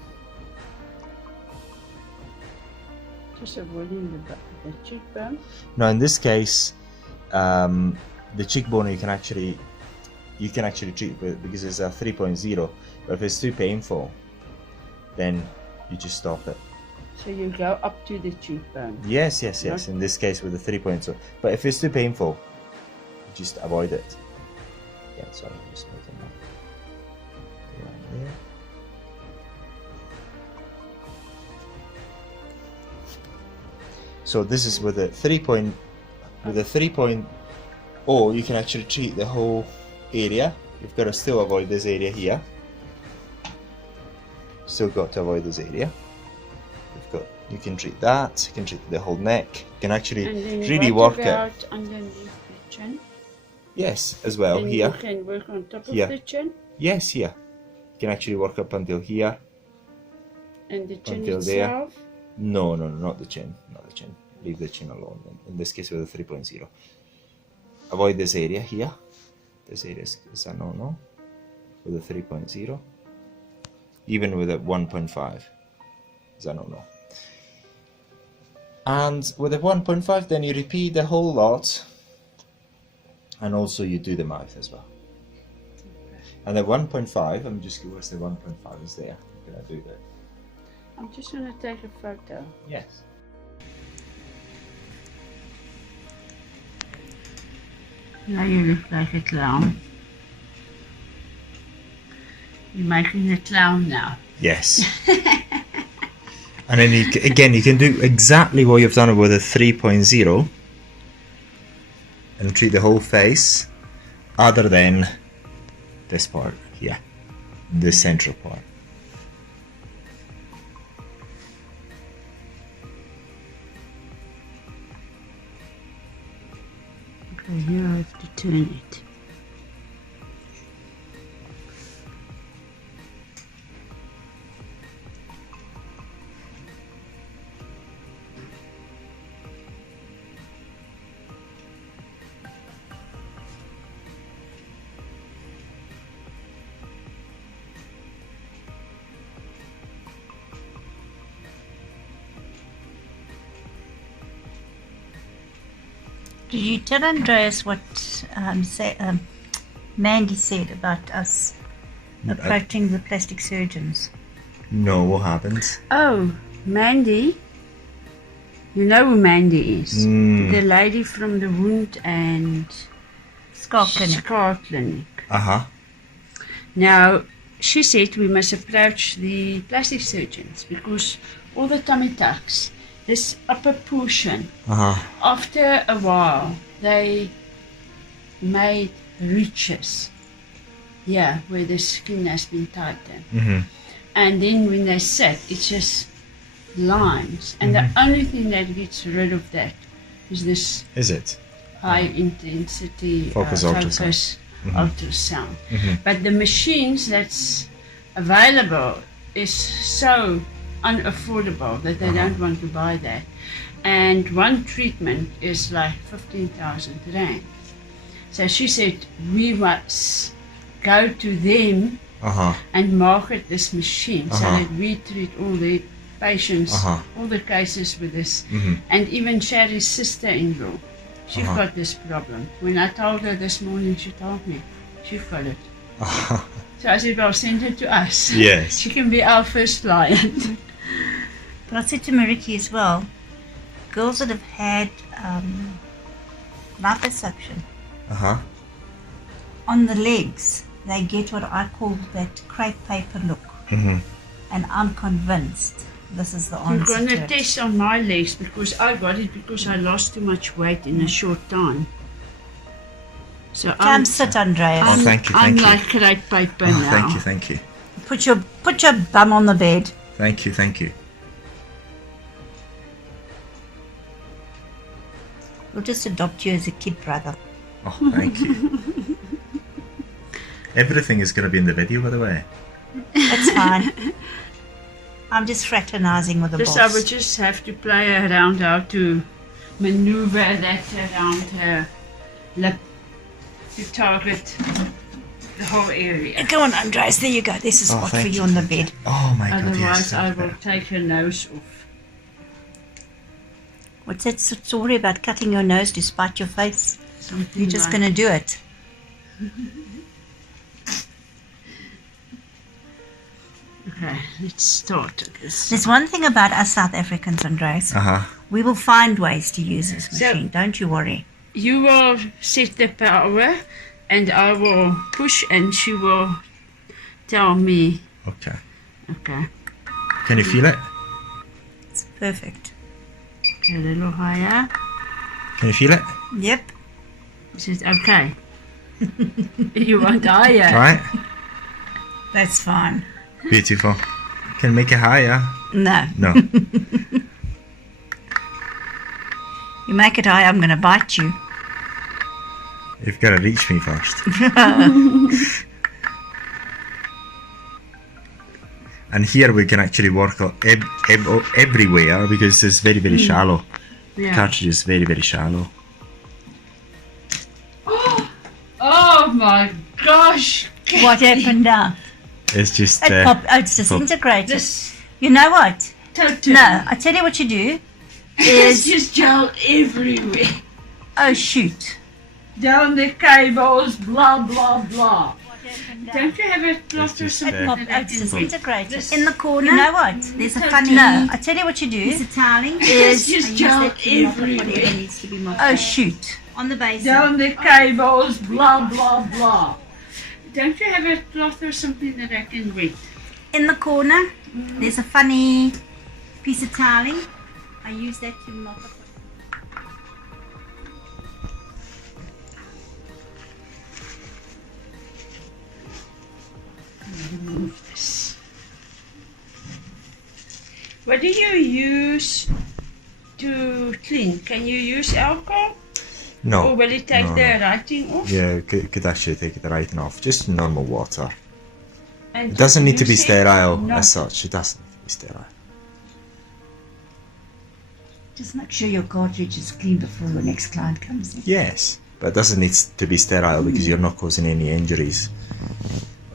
Just avoiding the cheekbone. Now in this case, the cheekbone you can actually treat with, because it's a 3.0. But if it's too painful, then you just stop it. So you go up to the cheekbone. Yes. In this case with the 3.0. But if it's too painful, just avoid it. Yeah, sorry, just making that. Right there. So this is with a 3.0. You can actually treat the whole area. You've got to still avoid this area here. Still got to avoid this area. You can treat that. You can treat the whole neck. You can actually really work it. Underneath the chin. Yes, as well And here. you can work on top Here. of the chin. Yes, here. You can actually work up until here. And the chin Until there. itself. No, not the chin. Not the chin. Leave the chin alone. In this case, with a 3.0. Avoid this area here. This area is a no-no. With a 3.0. Even with a 1.5 is a no-no. And with a 1.5, then you repeat the whole lot. And also you do the mouth as well. And the 1.5, I'm just curious, the 1.5 is there. I'm gonna do that. I'm just going to take a photo. Yes. Now you look like a clown. You're making a clown now. Yes. And then you can do exactly what you've done with a 3.0 and treat the whole face, other than this part here, the central part. Okay, here I have to turn it. Did you tell Andreas what Mandy said about us approaching the plastic surgeons? No, what happened? Oh, Mandy. You know who Mandy is? The lady from the wound and Scar clinic. Scar clinic. Uh-huh. Now, she said we must approach the plastic surgeons because all the tummy tucks, this upper portion, after a while, they made ridges. Yeah, where the skin has been tightened. And then when they sit, it's just lines. And the only thing that gets rid of that is this Is it? high intensity Focus ultrasound. ultrasound. But the machines that's available is so unaffordable that they don't want to buy that. And one treatment is like 15,000 rand. So she said we must go to them and market this machine so that we treat all the patients, all the cases with this. And even Sherry's sister-in-law, she's got this problem. When I told her this morning, she told me she's got it. So I said, well, send her to us. Yes. She can be our first client. But I said to Mariki as well, girls that have had liposuction on the legs, they get what I call that crepe paper look. And I'm convinced this is the answer. You're going to to it. test on my legs because I got it because I lost too much weight in a short time. So Come sit, Andreas. Oh, thank you, I'm thank you. like crepe paper now. Thank you. Put your bum on the bed. Thank you. We'll just adopt you as a kid brother. Oh, thank you. Everything is going to be in the video, by the way. That's fine. I'm just fraternizing with the Just boss. I would just have to play around how to maneuver that around her lip to target the whole area. Go on, Andreas. There you go. There's a spot for thank you you, on the thank bed. Oh my god, Otherwise, yes. I will take her nose off. What's that story about cutting your nose to spite your face? Something You're just like- going to do it. Okay, let's start this. There's one thing about us South Africans, Andreas. We will find ways to use this machine. Don't you worry. You will set the power and I will push and she will tell me. Okay. Okay, Can you feel it? It's perfect. a little higher. Can you feel it? Yep. She says, okay. You want higher? Right? That's fine. Beautiful. Can you make it higher? No. No. You make it high, I'm going to bite you. You've got to reach me first. And here we can actually work everywhere because it's very, very shallow. Yeah. Cartridge is very, very shallow. Oh my gosh! What happened now? It's just... It's disintegrated. This You know what? total. No, I tell you what you do It's is... just gel everywhere. Oh, shoot. Down the cables, blah blah blah. Don't you have a cloth or just, something? Pop, that I it's can disintegrated. This- In the corner. You know what? There's a funny... No, I tell you what you do. There's a toweling. It's just gel everywhere. Needs to be oh, shoot. On the basin. Down the cables, blah blah blah. Don't you have a cloth or something that I can wet? In the corner, there's a funny piece of toweling. I use that to mop up. Remove this. What do you use to clean? Can you use alcohol? No. Or will it take no, the no. writing off? Yeah, could actually take the writing off. Just normal water. And It doesn't need to you be said sterile not- as such. It doesn't need to be sterile. Just make sure your cartridge is clean before the next client comes in. Yes, but it doesn't need to be sterile because you're not causing any injuries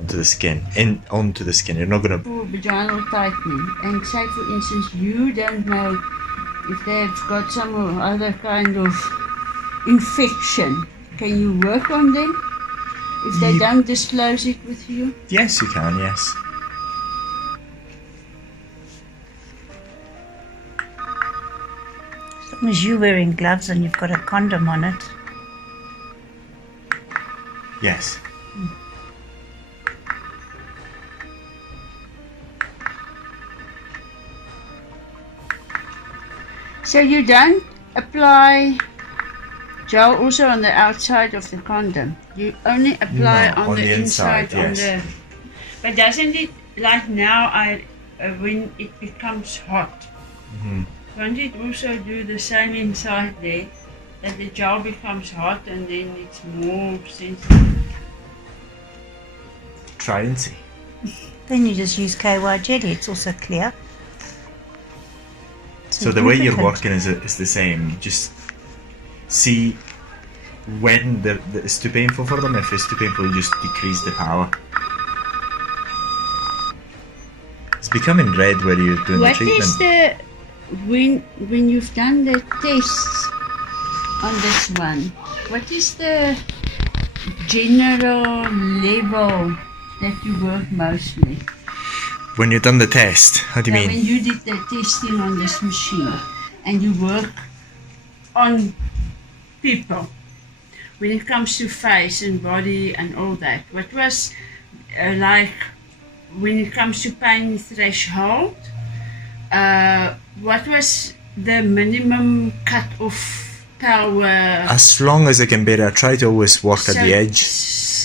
onto the skin. Onto the skin. You're not gonna. For vaginal tightening. And say for instance you don't know if they've got some other kind of infection, can you work on them if they don't disclose it with you? Yes, you can, yes. As long as you're wearing gloves and you've got a condom on it. Yes. So you don't apply gel also on the outside of the condom. You only apply No, on the inside. yes. But doesn't it, like now, when it becomes hot, won't it also do the same inside there? That the gel becomes hot and then it's more sensitive. Try and see. Then you just use KY jelly, it's also clear. So the way you're lubricant. working is the same. Just see when it's too painful for them. If it's too painful, you just decrease the power. It's becoming red where you're doing the What treatment. is the, when you've done the tests on this one, what is the general level that you work mostly? When you've done the test, how do you Now, mean? when you did the testing on this machine and you work on people, when it comes to face and body and all that, what was like when it comes to pain threshold, what was the minimum cut-off power? As long as I can bear it, I try to always work at the edge.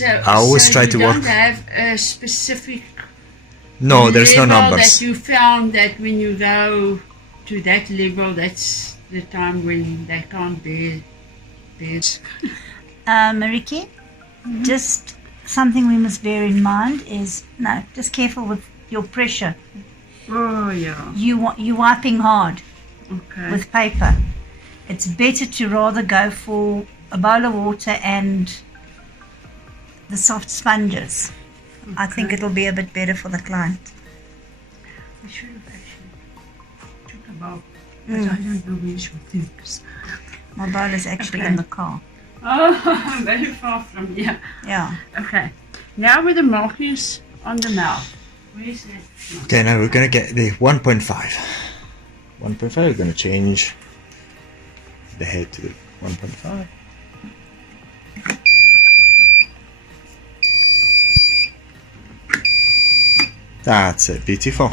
I always try to you work. don't have a specific No, there's no level numbers. that you found that when you go to that level, that's the time when they can't bear it. Mariki, just something we must bear in mind is, no, just careful with your pressure. Oh yeah. You're wiping hard Okay. with paper. It's better to rather go for a bowl of water and the soft sponges. I think it'll be a bit better for the client. I should have actually took a bowl, but I don't know where your things. My bowl is actually Okay. in the car. Oh, very far from here. Yeah. Okay. Now with the markings on the mouth. Where is that? Okay, now we're gonna get the 1.5. 1.5. We're gonna change the head to the 1.5. That's it, beautiful.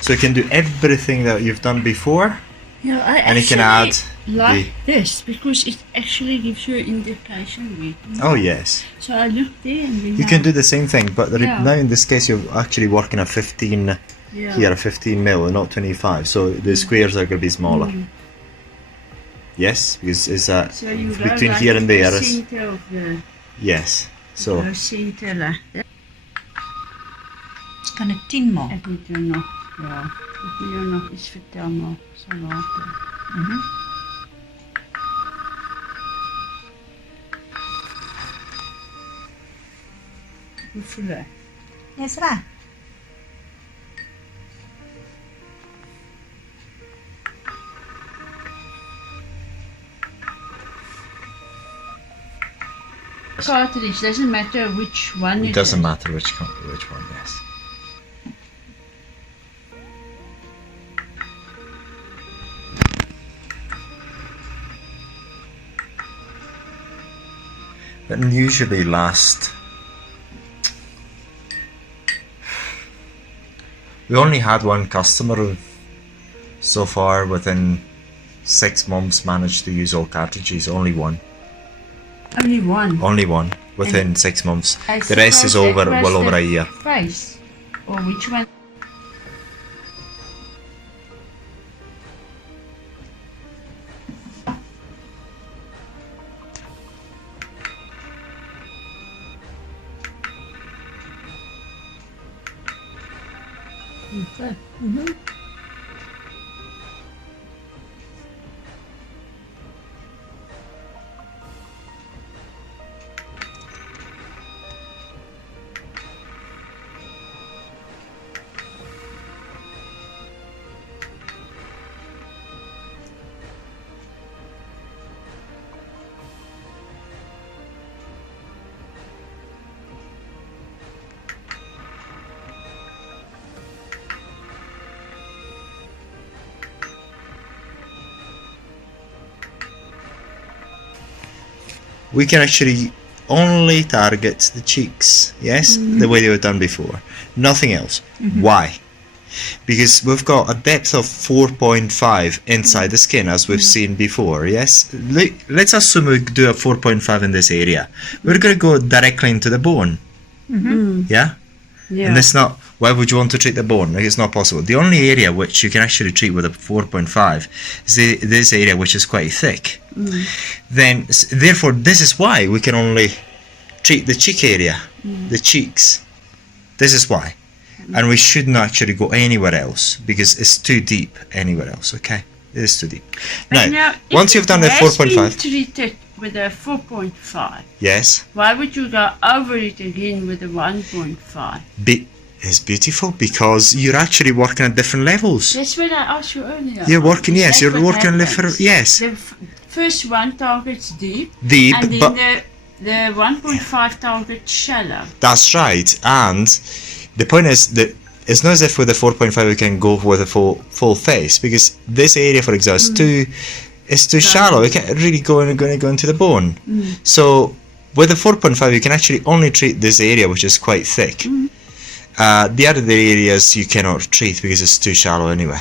So you can do everything that you've done before, Yeah, I and you can actually add like this because it actually gives you an indication where to. Oh yes, So I looked there and you can do the same thing, but Yeah. now in this case you're actually working a 15 here, a 15 mil, and not 25. So the squares are going to be smaller. Yes, because is that So you go between like here and there the is center of the yes. So go center like that. It's kind of tin more. Ek moet jou nog, ja, ek wil jou nog iets vertel maar so later. Hoe voel jy? Yes, right. Cartridge, doesn't matter which one it it doesn't is. matter which one. Yes. But usually last. We only had one customer who so far within 6 months managed to use all cartridges. Only one. Only one. Only one within 6 months. I The rest is suppose over that well was over the a year. Face, or which one? Okay. we can actually only target the cheeks, yes, the way they were done before, nothing else. Why? Because we've got a depth of 4.5 inside the skin, as we've seen before, yes. Let's assume we do a 4.5 in this area. We're going to go directly into the bone, yeah? And it's not, why would you want to treat the bone? Like, it's not possible. The only area which you can actually treat with a 4.5 is this area which is quite thick. Then, therefore, this is why we can only treat the cheek area, the cheeks. This is why. And we shouldn't actually go anywhere else, because it's too deep anywhere else, okay? It is too deep. Now, once you've done the 4.5... treated with a 4.5. Yes. Why would you go over it again with a 1.5? It's beautiful because you're actually working at different levels. That's what I asked you earlier. You're working, yes, That's you're what working on happens. different, yes. The first one targets deep. Deep, and then but the 1.5 targets shallow. that's right. And the point is that it's not as if with the 4.5 we can go with a full face, because this area, for example, is too shallow. You can't really go into the bone. So with the 4.5 you can actually only treat this area which is quite thick. The other areas you cannot treat because it's too shallow anyway.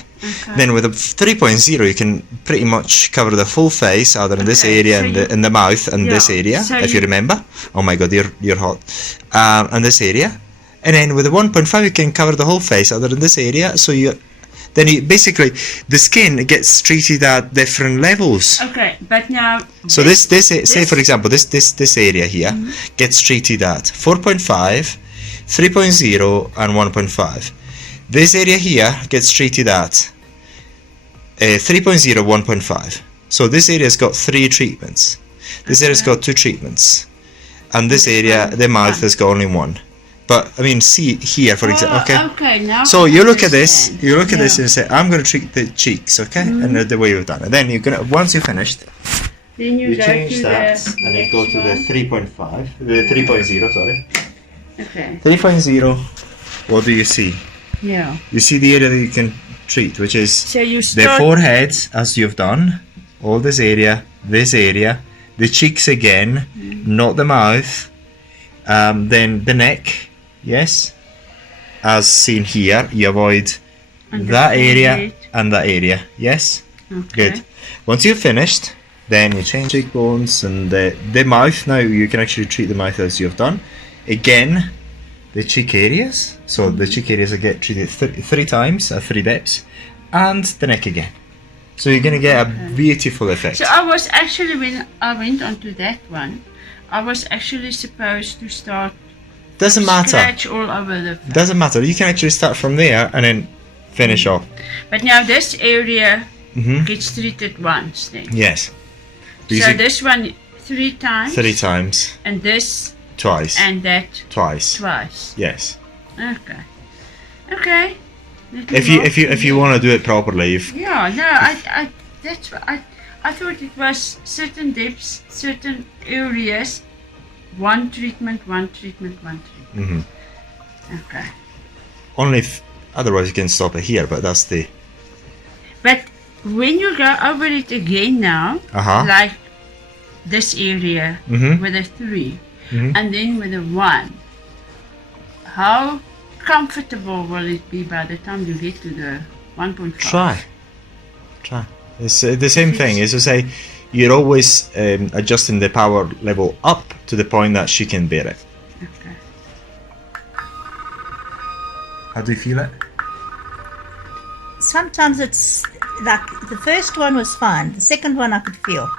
Then with a 3.0 you can pretty much cover the full face, other than this area so and the mouth and this area, so if you remember. Oh my god, you're hot. And this area. And then with the 1.5 you can cover the whole face, other than this area. So basically the skin gets treated at different levels. Okay, but now... So this say for example, this area here gets treated at 4.5, 3.0 and 1.5. This area here gets treated at 3.0, 1.5. So this area's got 3 treatments. This area's got 2 treatments. And this area, the mouth, has got only 1. But I mean, see here, for example. Okay. Now so I you look at this. understand. You look at this and say, "I'm going to treat the cheeks." Okay, and the way you've done it. Then you're gonna, once you're finished, Then you go change to that the and then go to the 3.5, the 3.0. Sorry, Okay. 3.0. What do you see? Yeah. You see the area that you can treat, which is So you the start... forehead, as you've done, all this area, the cheeks again, not the mouth, then the neck, yes, as seen here, you avoid And the that area forehead. and that area, yes, Okay. good. Once you've finished, then you change cheekbones and the mouth. Now you can actually treat the mouth as you've done. Again, the cheek areas, so the cheek areas get treated three times at 3 depths, and the neck again. So you're gonna get a beautiful effect. So I was actually, when I went onto that one, I was actually supposed to start Doesn't matter. scratch all over the face. Doesn't matter. You can actually start from there and then finish off. But now this area Mhm. gets treated once then. Yes. Because So you- this one 3 times. 3 times, And this twice, and that twice. twice. Yes. Okay. Okay. If you want to do it properly, Yeah, no, I that's what I thought it was certain depths, certain areas, one treatment. Mhm. Okay. only if otherwise you can stop it here. But that's the But when you go over it again now, like this area Mhm. with a 3 Mhm. and then with a 1, how comfortable will it be by the time you get to the 1.5? try. It's the same thing. Is to say, you're always adjusting the power level up to the point that she can bear it. Okay. How do you feel it? Sometimes it's like the first one was fine. The second one I could feel.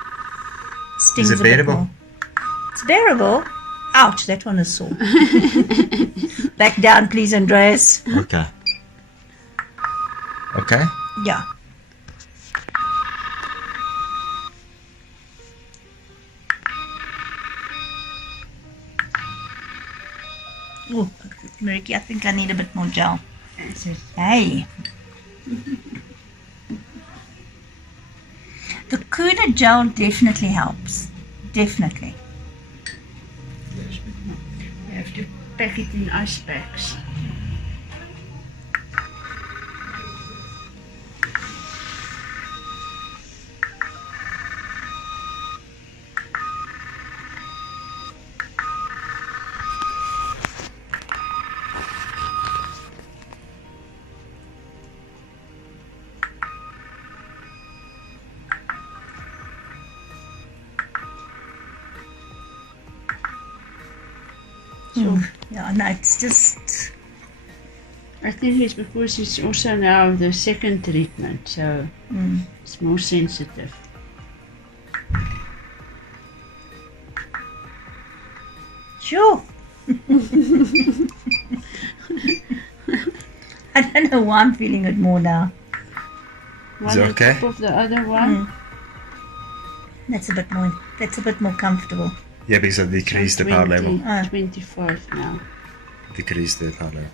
Stings Is it a bit bearable? more. It's bearable. Ouch, that one is sore. Back down, please, Andreas. Okay. Okay. Yeah. Oh, Mariki, I think I need a bit more gel. Hey. The Kuna gel definitely helps. Definitely. You have to pack it in ice packs. off. Yeah, no, it's just... I think it's because it's also now the second treatment, so it's more sensitive. Sure. I don't know why I'm feeling it more now. Is it One on okay? top of the other one. That's a bit more comfortable. Yeah, because I decreased the power level. 25 now. Decreased the power level.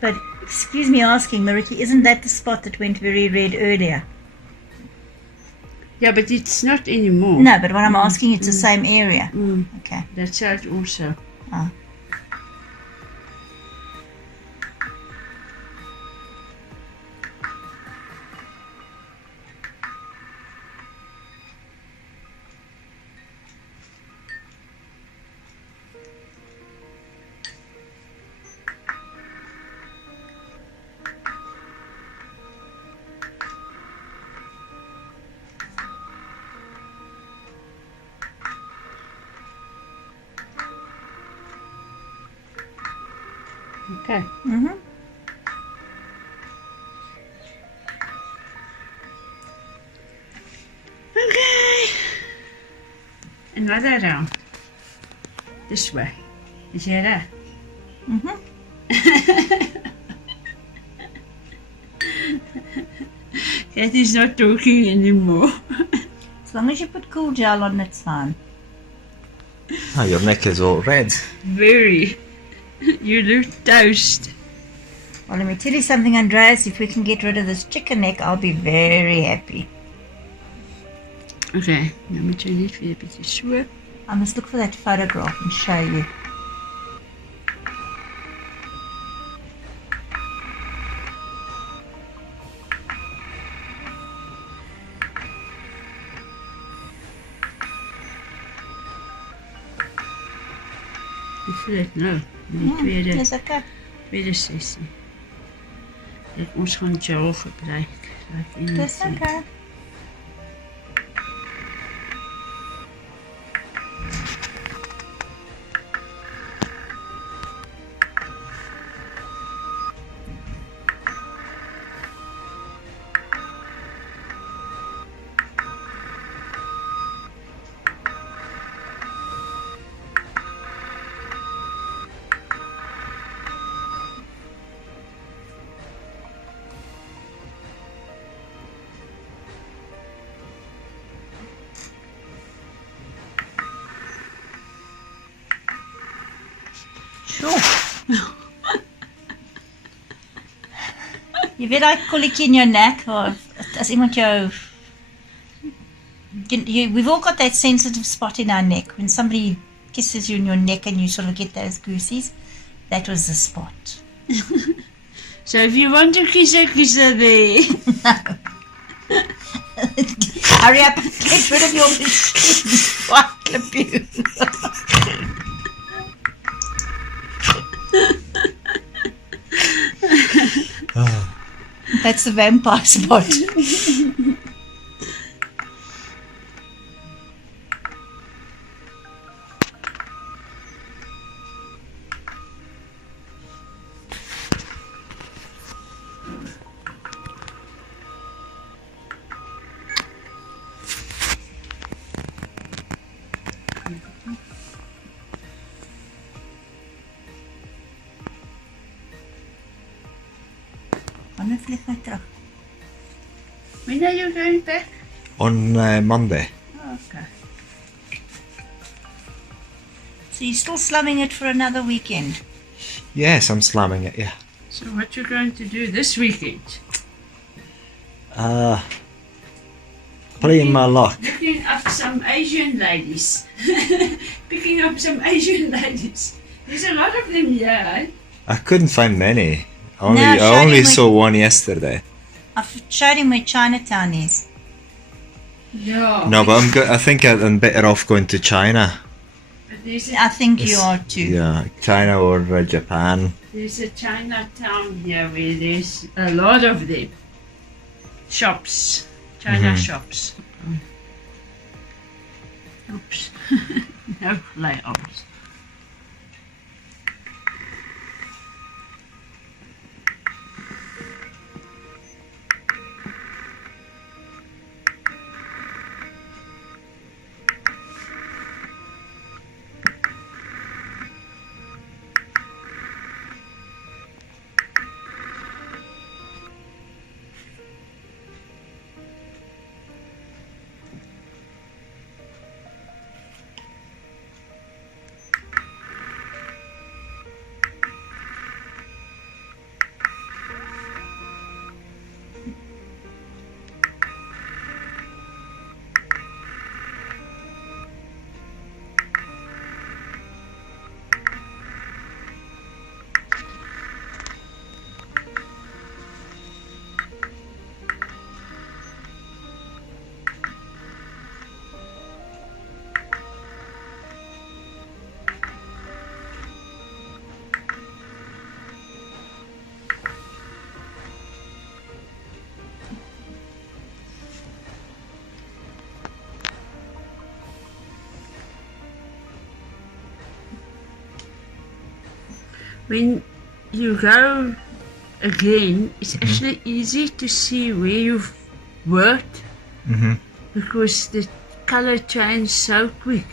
But excuse me asking, Mariki, isn't that the spot that went very red earlier? Yeah, but it's not anymore. No, but what I'm asking, it's the same area. Okay. That's it also. Ah. Okay. Mm-hmm. Okay. Another round. This way. Is that that? Mm-hmm. Cat is not talking anymore. As long as you put cool gel on, it's fine. Ah, your neck is all red. Very. You look toast. Well, let me tell you something, Andreas. If we can get rid of this chicken neck, I'll be very happy. Okay, nou moet jy net weer 'n bietjie so. I must look for that photograph and show you. Ek voel dit nou. Die Yes, okay. tweede sessie. Ons gaan gel gebruik. That's okay. Sure. Jy weet daai kolletjie in jou nek, of as iemand jou... We've all got that sensitive spot in our neck. When somebody kisses you in your neck and you sort of get those goosies, that was the spot. So if you want to kiss her there. Hurry up and get rid of your machine. Why clip you? That's the vampire spot. Wanneer vlieg hy terug? When are you going back? On Monday. Okay. So you're still slumming it for another weekend? Yes, I'm slamming it, yeah. So what you going to do this weekend? Playing my luck. Looking up some Asian ladies. Picking up some Asian ladies. There's a lot of them here, eh? I couldn't find many. I No, only showing saw one yesterday. I've showed him where Chinatown is. Yeah. No, but I think I'm better off going to China. But there's I think you are too. Yeah, China or Japan. There's a Chinatown here where there's a lot of them. Shops. China shops. Oops. Oh, layovers. When you go again, it's actually easy to see where you've worked because the color changes so quick.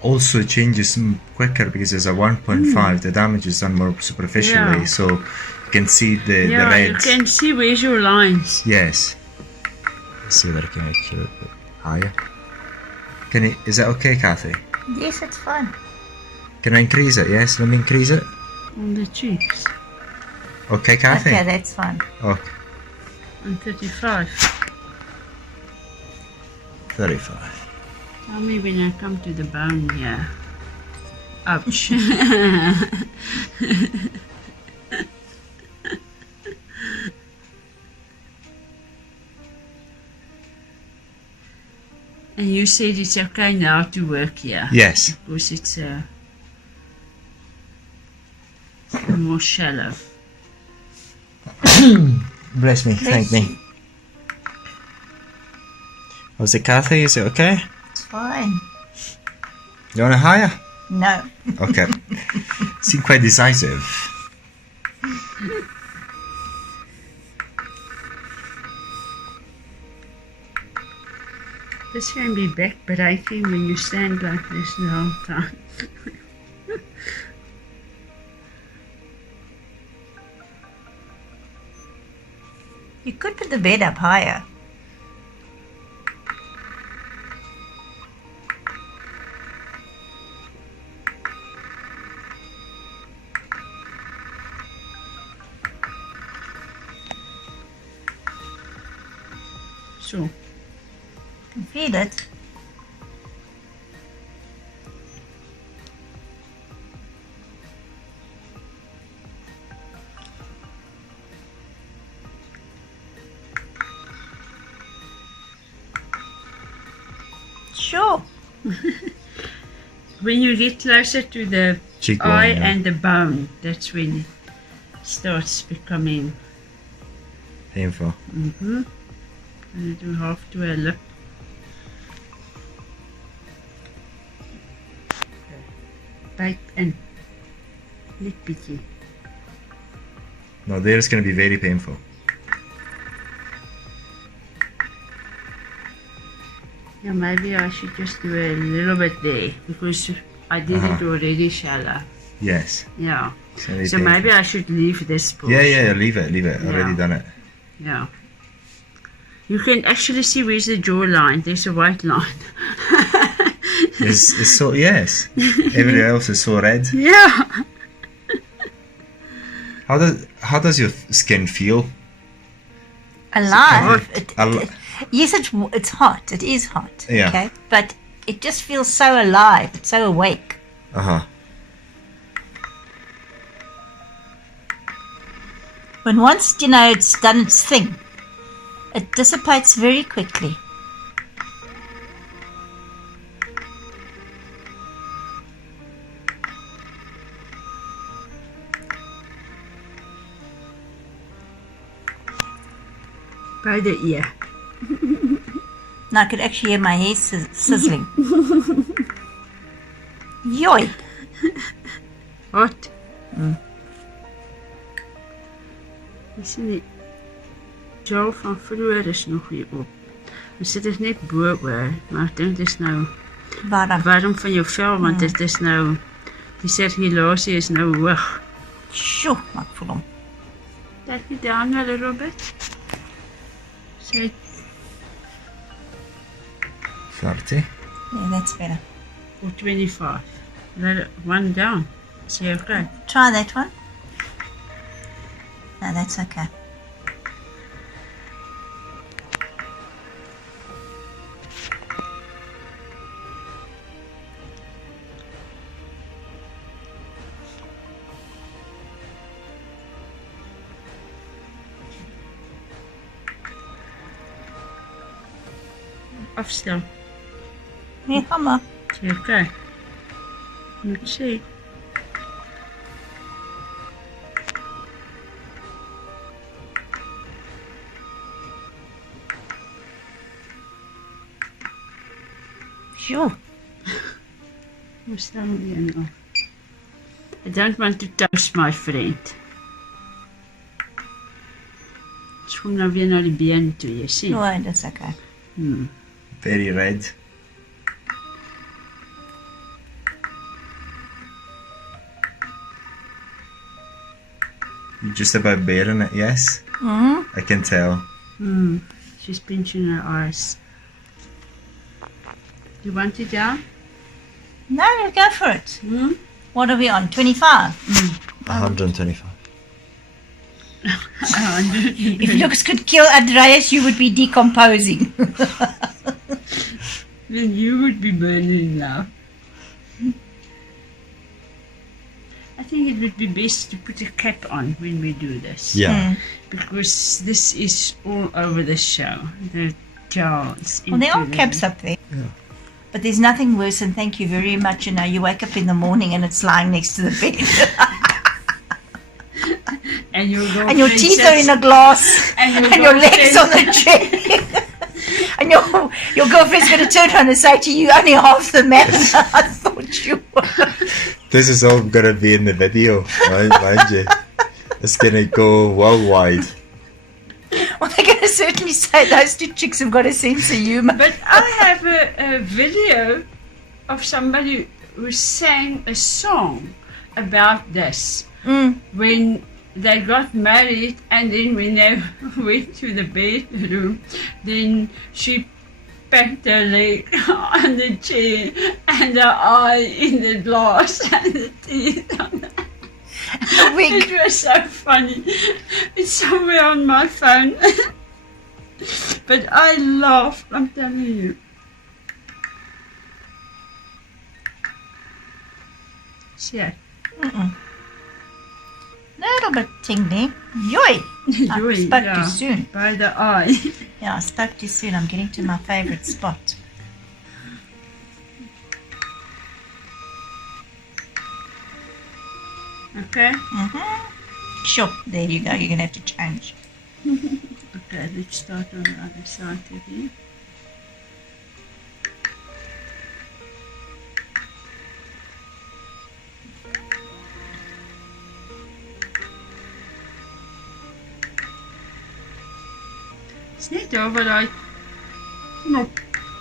Also, it changes quicker because there's a 1.5. The damage is done more superficially, so you can see the red. You can see where's your lines. Yes. Let's see whether I can make it a little bit higher. Is that okay, Kathy? Yes, it's fine. Can I increase it? Yes, let me increase it. On the cheeks. Okay, Kathy? Okay, that's fine. Okay. On 35. 35. Tell me when I come to the bone here. Ouch. And you said it's okay now to work here? Yes. Because it's more shallow. Bless me, thank me. How's it, Kathy? Is it okay? It's fine. You want it higher? No. Okay. Seem quite decisive. This can be back, but I think when you stand like this the whole time. You could put the bed up higher. So. You can feel it. Sure. When you get closer to the Cheekbone, eye yeah. and the bone, that's when it starts becoming Painful. and you do half to a lip. Bite and lip picky. No, there's going to be very painful. Yeah, maybe I should just do a little bit there because I did it already shallow. Yes. Yeah. It's gonna be So painful. maybe I should leave this portion. Yeah, leave it. Yeah. Already done it. Yeah. You can actually see where's the jawline. There's a white line. It's so, yes. Everywhere else is so red. Yeah. How does your skin feel? Alive. Al- Yes, it's hot. It is hot. Yeah. Okay, but it just feels so alive. It's so awake. When once it's done its thing, it dissipates very quickly. By the ear. Now I could actually hear my hair sizzling. Joy. Hot. Jy sien die gel van vroeër is nog hier op. Ons sit dit net bo oor, maar ek dink dit is nou warm van jou vel, want dit is nou, die sirkulasie is nou hoog. Sjoe, maar ek voel hom. Let me down, wel, Robert. Say 30. Yeah, that's better. or 25. Let it one down. See, okay. Try that one. No, that's okay. Afstel. Nee, ga maar. See, okay. Let's see. Sjoe. Hoe staan we hier nog? I don't want to toast my friend. Dus kom nou weer naar die been toe, jy sien. No, that's okay. Very red. You're just about bearing it, yes? I can tell. She's pinching her eyes. You want it down? No, go for it. What are we on? 25? 125. If looks could kill Andreas, you would be decomposing. Then you would be burning now. I think it would be best to put a cap on when we do this. Yeah. Because this is all over the show. The gels. Well, there are caps up there. Yeah. But there's nothing worse than thank you very much. You know, you wake up in the morning and it's lying next to the bed. And your teeth are in a glass. And your legs on the chair. And your girlfriend's going to turn around and say to you, only half the man I thought you were. This is all going to be in the video, right? Mind you. It's going to go worldwide. Well, they're going to certainly say those two chicks have got a sense of humour. But I have a video of somebody who sang a song about this. When they got married, and then when they went to the bedroom, then she packed her leg on the chair and her eye in the glass and the teeth on the Wig. It was so funny. It's somewhere on my phone. But I laughed, I'm telling you. See, Little bit tingly. Yoy! I spoke yeah, too soon. by the eye. Yeah, I spoke too soon. I'm getting to my favourite spot. Okay? Sure, there you go. You're going to have to change. Okay, let's start on the other side again. It's net over daai knop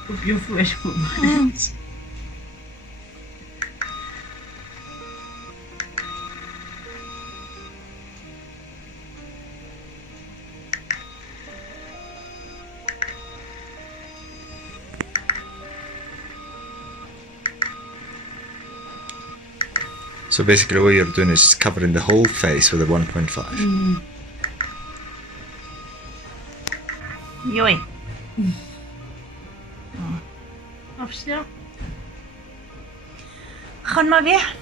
op jou voorkant. So basically what you're doing is covering the whole face with a 1.5. Yoy. Afstel. Gaan maar weer.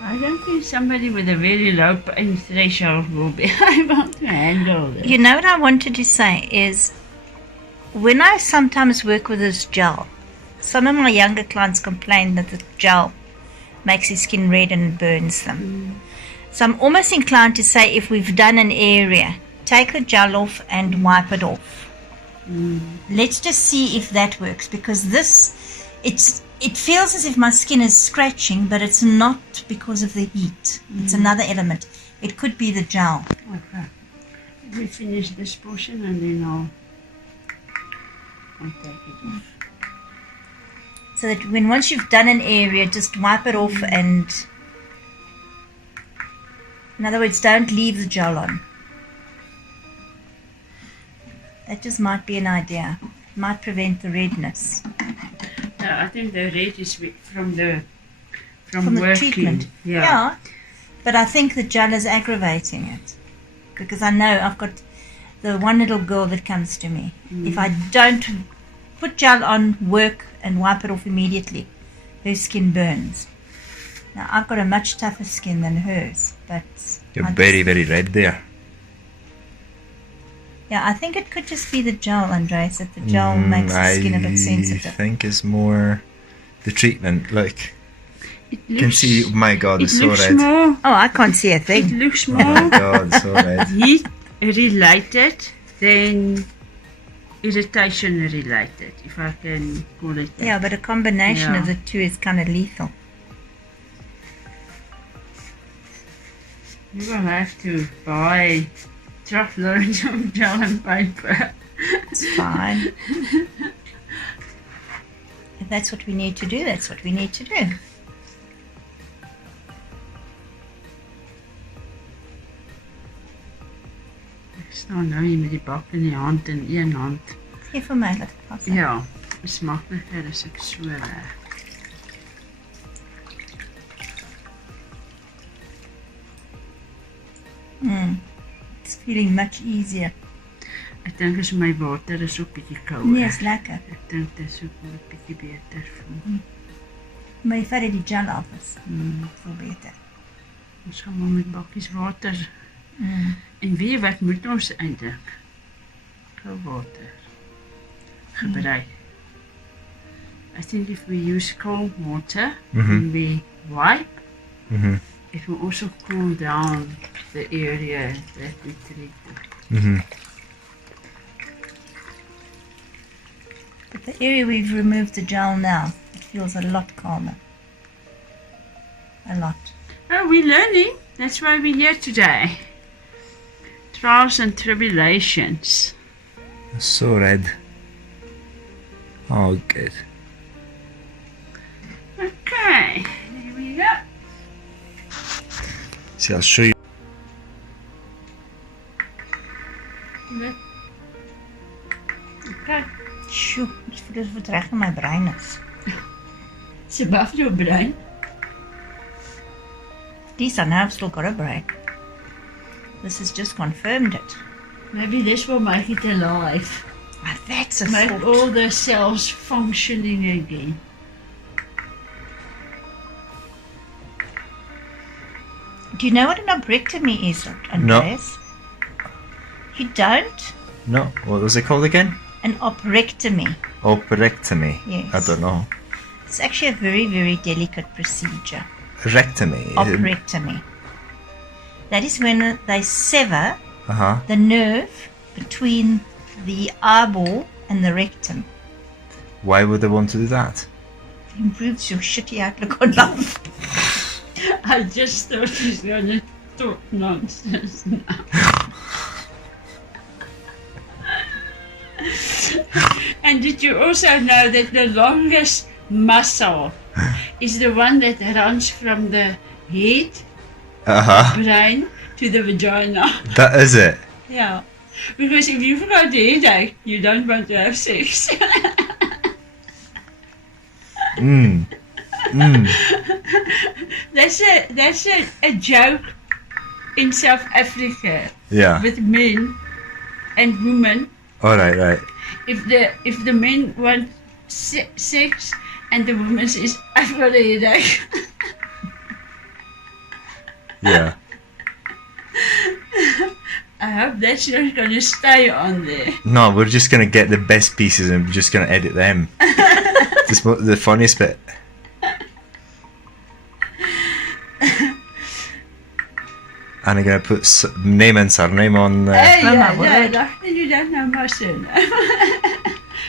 I don't think somebody with a very low pain threshold will be able to handle this. You know what I wanted to say is, when I sometimes work with this gel, some of my younger clients complain that the gel makes his skin red and burns them. So I'm almost inclined to say if we've done an area, take the gel off and wipe it off. Let's just see if that works, because it feels as if my skin is scratching, but it's not because of the heat. It's another element. It could be the gel. Okay. We finish this portion and then I'll take it off. So that once you've done an area, just wipe it off and, in other words, don't leave the gel on. That just might be an idea. Might prevent the redness. I think the red is from the the treatment. Yeah. But I think the gel is aggravating it. Because I know I've got the one little girl that comes to me. If I don't put gel on, work and wipe it off immediately, her skin burns. Now I've got a much tougher skin than hers, but You're very, very red there. Yeah, I think it could just be the gel, Andreas, that the gel makes the skin a bit sensitive. I think it's more the treatment. Look, It you can see, my God, it it's so looks red. more. Oh, I can't see a It thing. looks Oh more my God, so red. heat related than irritation related, if I can call it that. Yeah, but a combination of Yeah. the two is kind of lethal. You will have to buy truckloads of gel and paper. It's fine. If that's what we need to do, that's what we need to do. Ek staan nou hier met die bak in die hand en een hand. Gee vir my, laat ek pas. Ja, is makliker as ek so werk. It's feeling much easier. Ek dink as my water is ook bietjie kouer. Nee, is lekker. Ek dink dit is ook wel bietjie beter voel. Maar die feit dat die gel af is, voel beter. Ons gaan maar met bakkies water. En weet wat moet ons eintlik? Koud water gebruik. I think if we use cold water when we wipe, it will also cool down the area that we treated. But the area we've removed the gel now, it feels a lot calmer. A lot. Oh, we're learning. That's why we're here today. Trials and tribulations. It's so red. Oh, good. Okay, here we go. See, I'll show you. Okay. Sjoe, ek voel asof het reg in my brein is. It's above your brain. Lisa, now I've still got a brain. This has just confirmed it. Maybe this will make it alive. Ah, that's a Make thought. all the cells functioning again. Do you know what an obrectomy is, Andreas? You don't? No, what was it called again? An obrectomy. Operectomy. Yes. I don't know. It's actually a very, very delicate procedure. Rectomy. Obrectomy. That is when they sever Uh-huh. the nerve between the eyeball and the rectum. Why would they want to do that? It improves your shitty outlook on life. I just thought she's going to talk nonsense now. And did you also know that the longest muscle is the one that runs from the head, Uh-huh. brain, to the vagina? That is it. Yeah. Because if you've got a headache, you don't want to have sex. That's a joke in South Africa Yeah. with men and women. Alright, right. If the men want sex and the woman says, I've got a headache. Yeah. I hope that's not going to stay on there. No, we're just going to get the best pieces and we're just going to edit them. The funniest bit. And I'm gonna put name and surname on Hey, Oh, my yeah, word. you don't know my surname.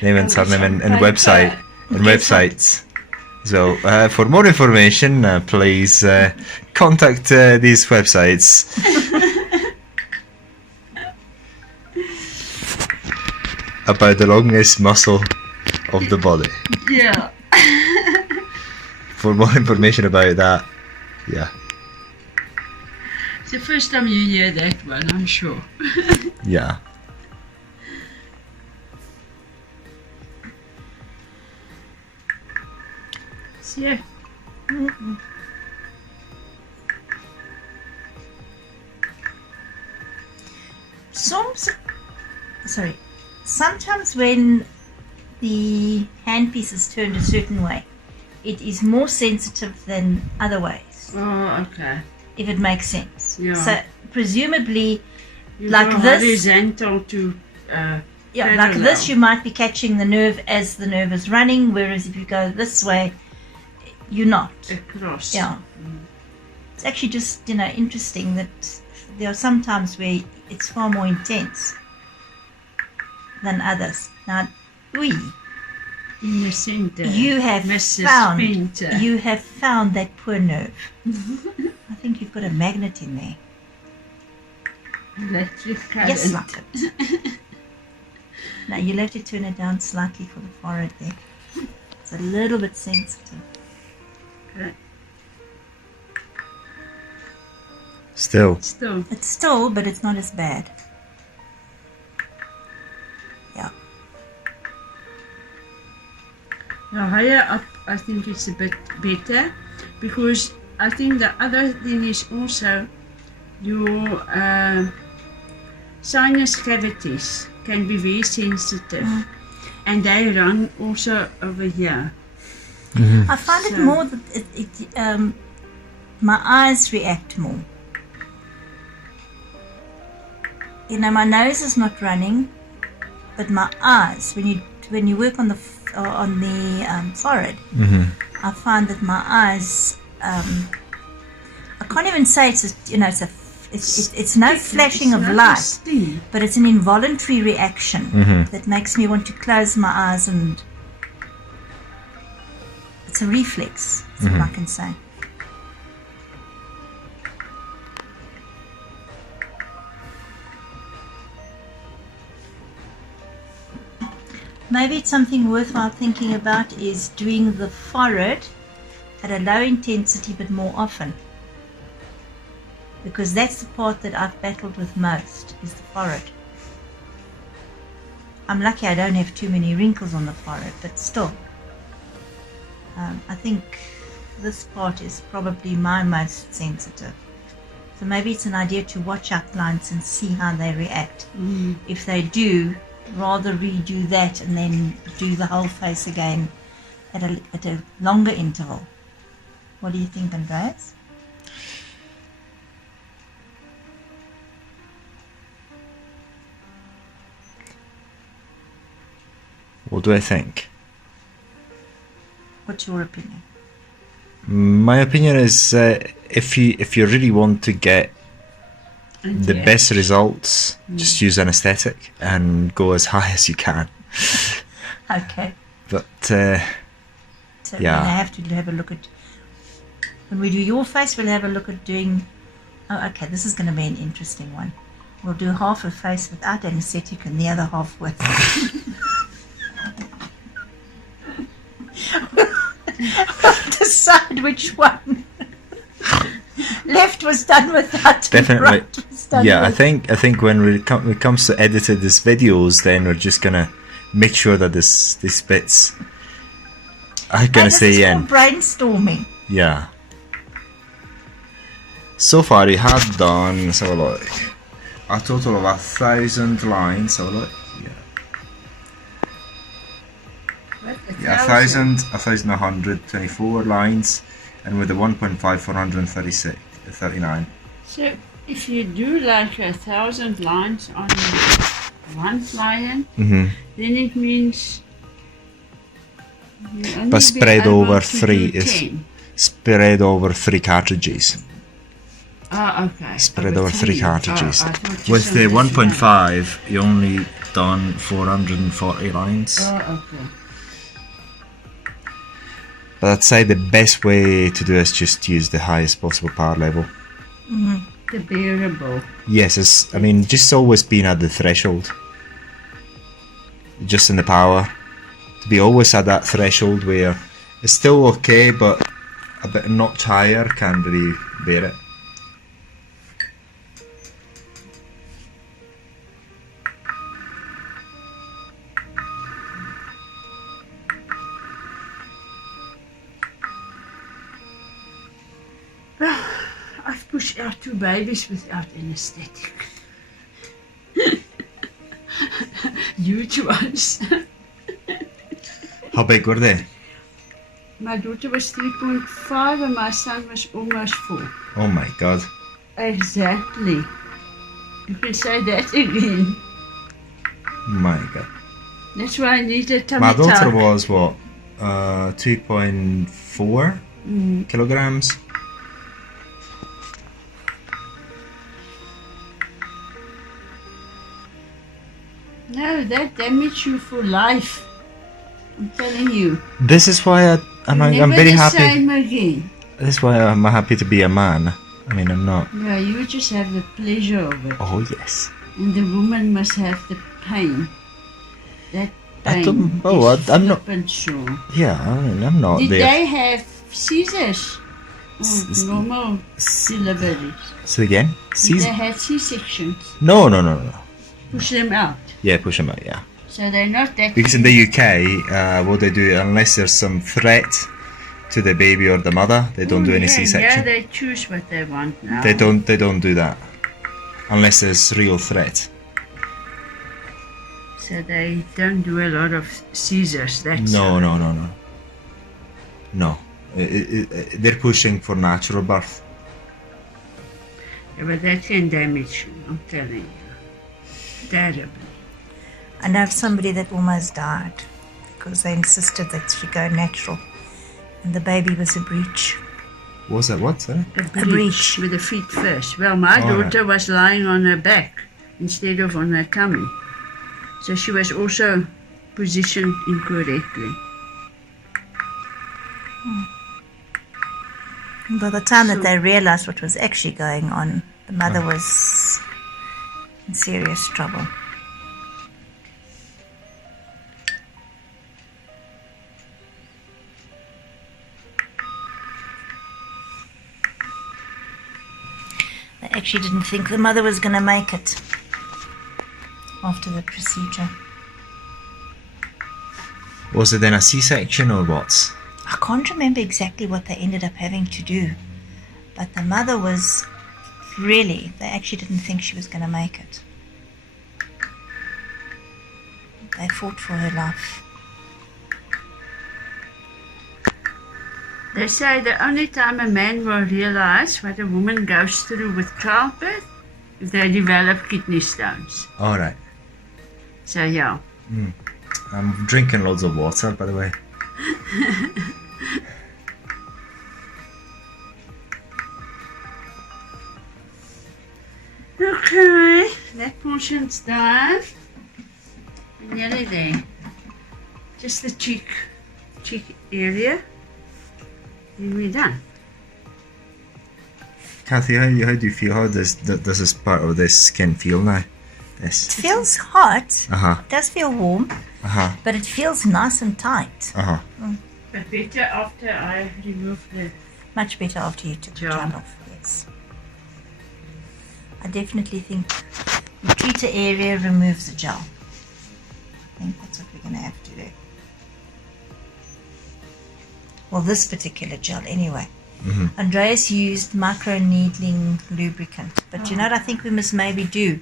name and surname and website and Guess what? websites. So for more information, please contact these websites. About the longest muscle of the body. Yeah. For more information about that, yeah, It's the first time you hear that one, I'm sure. yeah. So, Sometimes when the handpiece is turned a certain way, it is more sensitive than other ways, oh, okay. if it makes sense. Yeah. So presumably, You Like go this? horizontal to yeah, like parallel. this, you might be catching the nerve as the nerve is running, whereas if you go this way, you're not. across. Yeah. It's actually just, interesting that there are some times where it's far more intense than others. Now, In the center. you have Mrs. found Pinter. you have found that poor nerve. I think you've got a magnet in there. Electric current. Yes, like it. Now you'll have to turn it down slightly for the forehead there. It's a little bit sensitive. Still, Still. It's still, but it's not as bad. Yeah. Now higher up, I think it's a bit better, because I think the other thing is also your sinus cavities can be very sensitive, and they run also over here. I find it So- more that my eyes react more. My nose is not running, but my eyes, when you work on the forehead, I find that my eyes, I can't even say it's no flashing of light, but it's an involuntary reaction that makes me want to close my eyes, and it's a reflex, that's what I can say. Maybe it's something worthwhile thinking about is doing the forehead at a low intensity but more often. Because that's the part that I've battled with most, is the forehead. I'm lucky I don't have too many wrinkles on the forehead, but still. I think this part is probably my most sensitive. So maybe it's an idea to watch our clients and see how they react. If they do, rather redo that and then do the whole face again at a longer interval. What do you think, Andreas? what do I think? What's your opinion? My opinion is if you really want to get the best results, just use anesthetic and go as high as you can. Okay. But So Yeah. we'll have to have a look at, when we do your face, we'll have a look at doing, okay, this is going to be an interesting one. We'll do half a face without anesthetic and the other half with. We'll decide which one. Left was done without, and Definitely. right was done yeah, with. I think when it comes to editing these videos, then we're just gonna make sure that these bits are gonna This stay is in. called brainstorming. Yeah. So far, we have done, let's have a look, a total of 1,000 lines. Have a look. Yeah, 1,124 lines, and with the 1.5, 439. So if you do like 1,000 lines on one client, then it means you only But be spread able over to do 3 is 10. spread over 3 cartridges. Ah, okay. Spread over 3 cartridges. Oh, I thought you With said the this one. 1.5, you only done 440 lines. Oh, okay. But I'd say the best way to do is just use the highest possible power level. The bearable. Yes, I mean, just always being at the threshold. Just in the power. To be always at that threshold where it's still okay, but a bit notch higher can't really bear it. I've pushed out 2 babies without anesthetic. Huge ones. How big were they? My daughter was 3.5 and my son was almost 4. Oh my god. Exactly. You can say that again. My god. That's why I need a tummy My daughter tuck. was what? 2.4 kilograms. No, that damaged you for life. I'm telling you. This is why I'm Never very the happy. same again. This is why I'm happy to be a man. I mean, I'm not. Yeah, you just have the pleasure of it. Oh yes. And the woman must have the pain. That I pain. don't- oh, is I'm not- flippant sure. Yeah, I mean, I'm not Did there. they have scissors? Or normal deliveries? So again, Did they have C-sections? No. Push them out. Yeah, push them out. Yeah, So they're not that. because in the UK, what they do, unless there's some threat to the baby or the mother, they don't do any Yeah, C-section. they choose what they want now. They don't do that unless there's real threat. So they don't do a lot of scissors. That's No. They're pushing for natural birth. Yeah, but that can damage you, I'm telling you. Terribly. I know of somebody that almost died because they insisted that she go natural, and the baby was a breech. Was that what? Sorry? A breech. With the feet first. Well, my All daughter was lying on her back instead of on her tummy. So she was also positioned incorrectly. And by the time that So- they realized what was actually going on, the mother was in serious trouble. They actually didn't think the mother was going to make it after the procedure. Was it then a C-section or what? I can't remember exactly what they ended up having to do, but the mother was really, they actually didn't think she was going to make it. They fought for her life. They say the only time a man will realize what a woman goes through with childbirth if they develop kidney stones. All right. So yeah. I'm drinking loads of water, by the way. Okay, that portion's done. Nearly there. Just the cheek area. And we're done. Kathy, how do you feel? How does this part of this skin feel now? This. It feels hot, Uh-huh. it does feel warm, Uh-huh. but it feels nice and tight. Uh-huh. But better after I remove the... Much better after you took the Gel. gel off, yes. I definitely think you treat an area, remove the gel. I think that's what we're going to have to do. Well, this particular gel anyway. Andreas used micro needling lubricant, but you know what I think we must maybe do?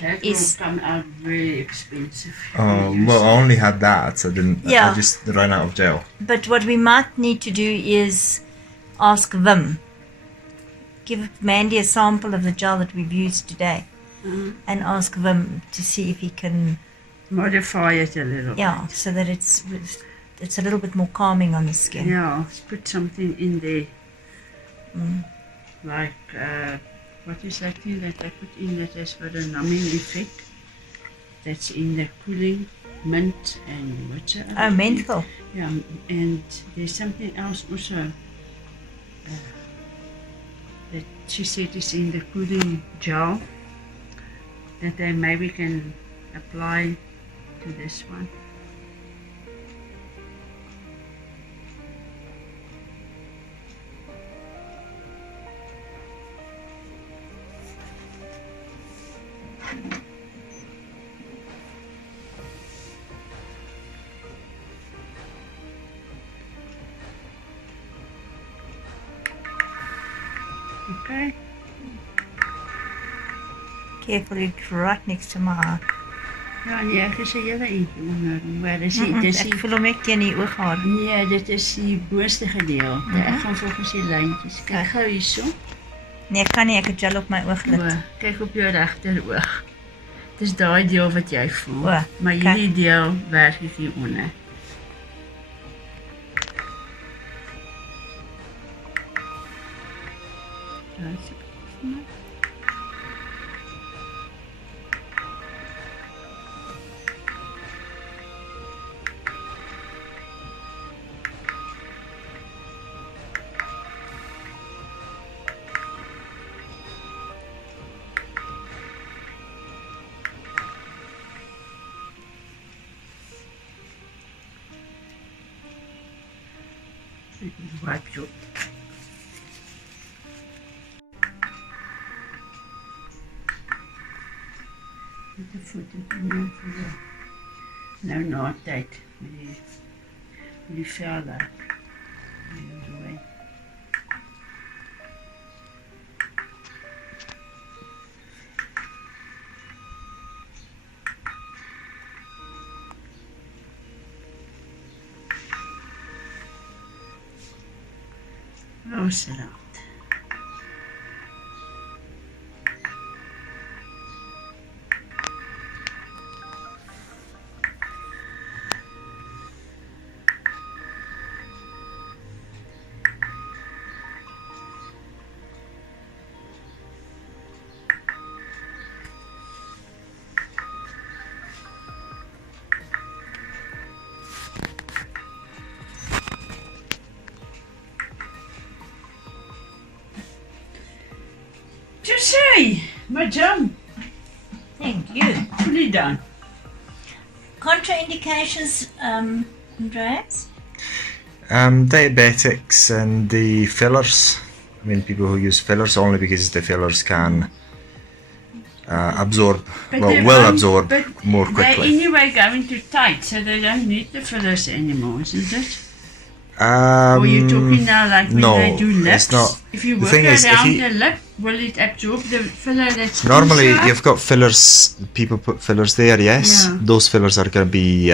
That Is- will come out very expensive. Well, I only had that, so I didn't. Yeah. I just ran out of gel. But what we might need to do is ask Vim. Give Mandy a sample of the gel that we've used today and ask Vim to see if he can, Modify it a little. yeah, so that it's a little bit more calming on the skin. Yeah, let's put something in there. like what is that thing that I put in that has got a numbing effect? That's in the cooling, mint and what's the other thing? menthol. Yeah, and there's something else also that she said is in the cooling gel that they maybe can apply to this one. Okay. Careful, it's right next to my eye. Ja, nee, ek is 'n hele eentjie onder, maar dis dis Ek voel hom net teen die ooghaar. nee, dit is die boonste gedeelte. Ek gaan volgens die lyntjies. Kyk gou hierso. Nee, ek kan nie, ek het gel op my ooglit. O, kyk op jou regter oog. Dis daai deel wat jy voel. O, Maar hierdie deel werk ek hier onder. Daar is ek. Wipe your met de voeten nou na tyd met die vel daar. Oh, sit out. To say, madam, Thank you. fully done. Contraindications, Andreas? Diabetics and the fillers. I mean, people who use fillers only because the fillers can absorb, But well, they will won't- absorb but more they're quickly. anyway going too tight, so they don't need the fillers anymore, isn't it? Or you're talking now like when no, they do lips? it's not. If you The work thing is, if around you- the lip, will it absorb the filler that's Normally, inside? you've got fillers. People put fillers there. Yes, Yeah. those fillers are going to be.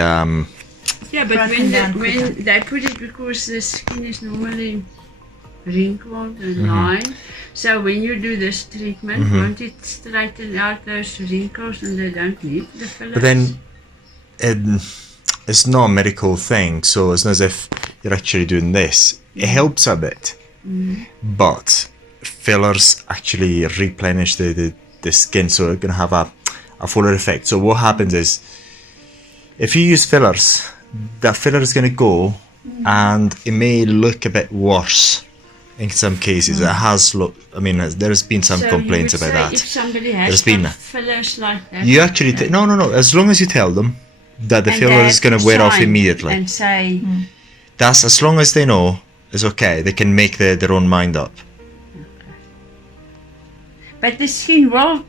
Yeah, but Broken down when they put it, because the skin is normally wrinkled and lined, so when you do this treatment, won't it straighten out those wrinkles and they don't need the fillers? But then, it's not a medical thing, so it's not as if you're actually doing this. It helps a bit, but fillers actually replenish the skin, so it's going to have a fuller effect. So what happens is, if you use fillers, that filler is going to go, and it may look a bit worse in some cases. It has looked. I mean, there's been some So complaints you would about say that. If somebody has There's been- got fillers like that, You actually no. As long as you tell them that the and filler they is going have to wear off sign immediately. and say, That's as long as they know it's okay. They can make their own mind up. but the skin will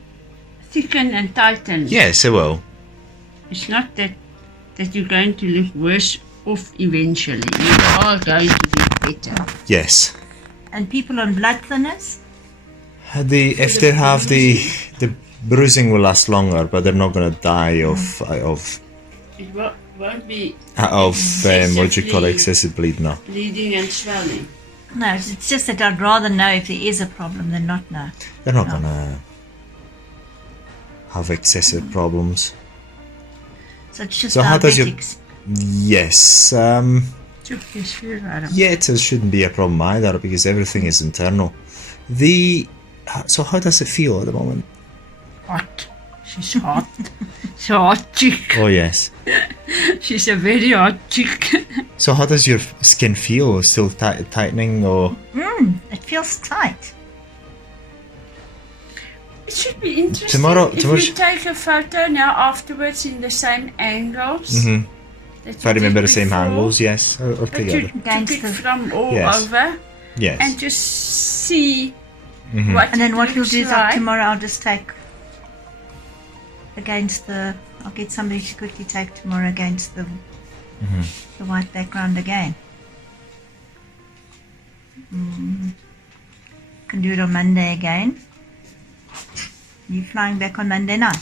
thicken and tighten. Yes, it will. It's not that you're going to look worse off eventually. You are going to be better. Yes. And people on blood thinners? If they have the bruising will last longer, but they're not going to die of It won't be what you call excessively excessive bleeding. No, bleeding and swelling. No, it's just that I'd rather know if there is a problem than not know. they're not going to have excessive problems. So it's just So how does your- diabetics. Yes. Took this fear out of Yeah, it shouldn't be a problem either because everything is internal. So how does it feel at the moment? Hot. She's hot. She's a hot chick. Oh yes. She's a very hot chick. So how does your skin feel? Still tightening or? It feels tight. It should be interesting Tomorrow if we take a photo now afterwards in the same angles. Mm-hmm. That If I you remember did the same before. angles, yes. Or But together. you took it from all Yes. over Yes. and just see Mhm. what And then it what we'll looks do is like. tomorrow I'll just take against the. I'll get somebody to quickly take tomorrow against the white background again. Can do it on Monday again. You flying back on Monday night?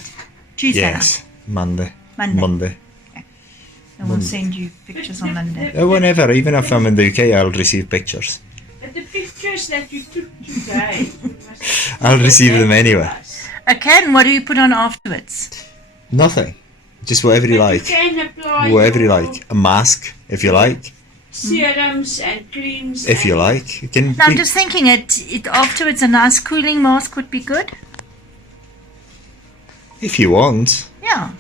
Tuesday Yes. Monday. night? Monday. Monday. And we'll send you pictures on Monday. Whenever, even if I'm in the UK, I'll receive pictures. But the pictures that you took today, I'll receive them anyway. Okay, and what do you put on afterwards? Nothing. Just whatever you like. You can apply Whatever you your like. A mask, if you like. serums and creams. If you and- like. You can. Now I'm just thinking it afterwards a nice cooling mask would be good. If you want. Yeah,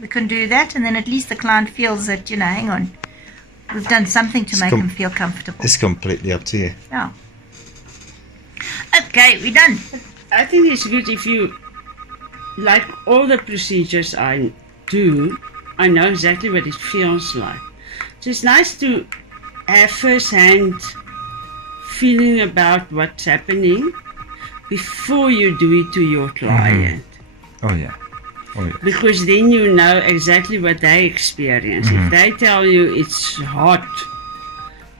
we can do that, and then at least the client feels that, you know, hang on, we've done something to make them feel comfortable. It's completely up to you. Yeah. Okay, we're done. I think it's good if you, like all the procedures I do, I know exactly what it feels like. So it's nice to have first-hand feeling about what's happening before you do it to your client. Oh yeah. Oh yeah. Because then you know exactly what they experience. If they tell you it's hot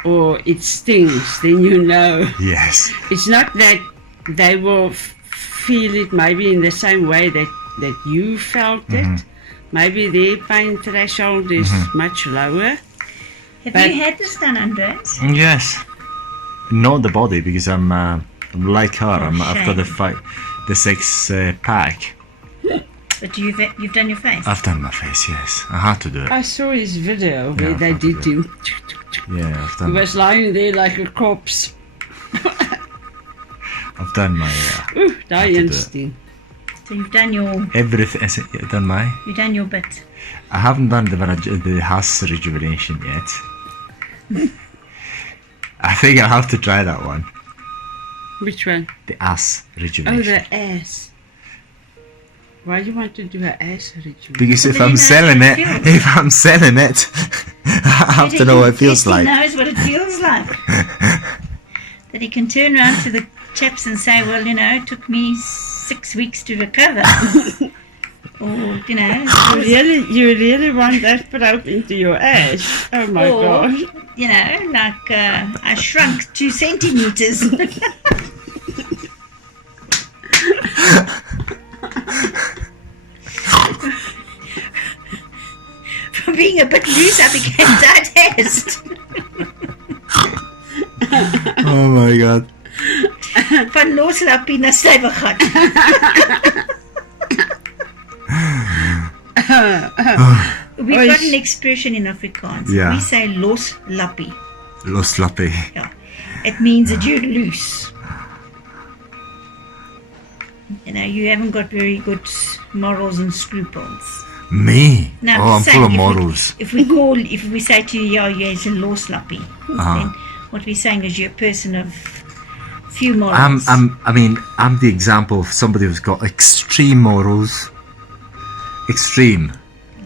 or it stings, then you know. Yes. It's not that they will feel it maybe in the same way that you felt it. Maybe their pain threshold is much lower. Have But- you had this done, Andreas? Yes. Not the body, because I'm like her. I'm after shame. the 6-pack. But you've done your face. I've done my face. Yes, I had to do it. I saw his video where Yeah, they I did do. him. Yeah, I've He done. was lying there like a corpse. I've done my Oeh, Had die to do it. instinct. So you've done your everything. I've done my. bit. I haven't done the ass rejuvenation yet. I think I'll have to try that one. Which one? The ass Oh, rejuvenation. the ass. Why do you want to do an ass rejuvenation? Because if But you I'm know selling how it, it feels. if I'm selling it, I have to know what it feels He like. knows what it feels like. That he can turn around to the chaps and say, well, you know, it took me 6 weeks to recover. Or, you know, You really want that probe into your ass? Oh my or, gosh. you know, like I shrunk 2 centimeters. From being a bit loose, I became digest. Oh my god. Van loslappie na stijve gat. We've got an expression in Afrikaans. Yeah. We say loslappie. Loslappie. Yeah. It means that you're loose. You know, you haven't got very good morals and scruples. Me? Now, Oh, I'm saying full of if we- morals. If we say to you, yeah, you're a loslappie, Uh-huh. then what we're saying is you're a person of few morals. I'm the example of somebody who's got extreme morals. Extreme.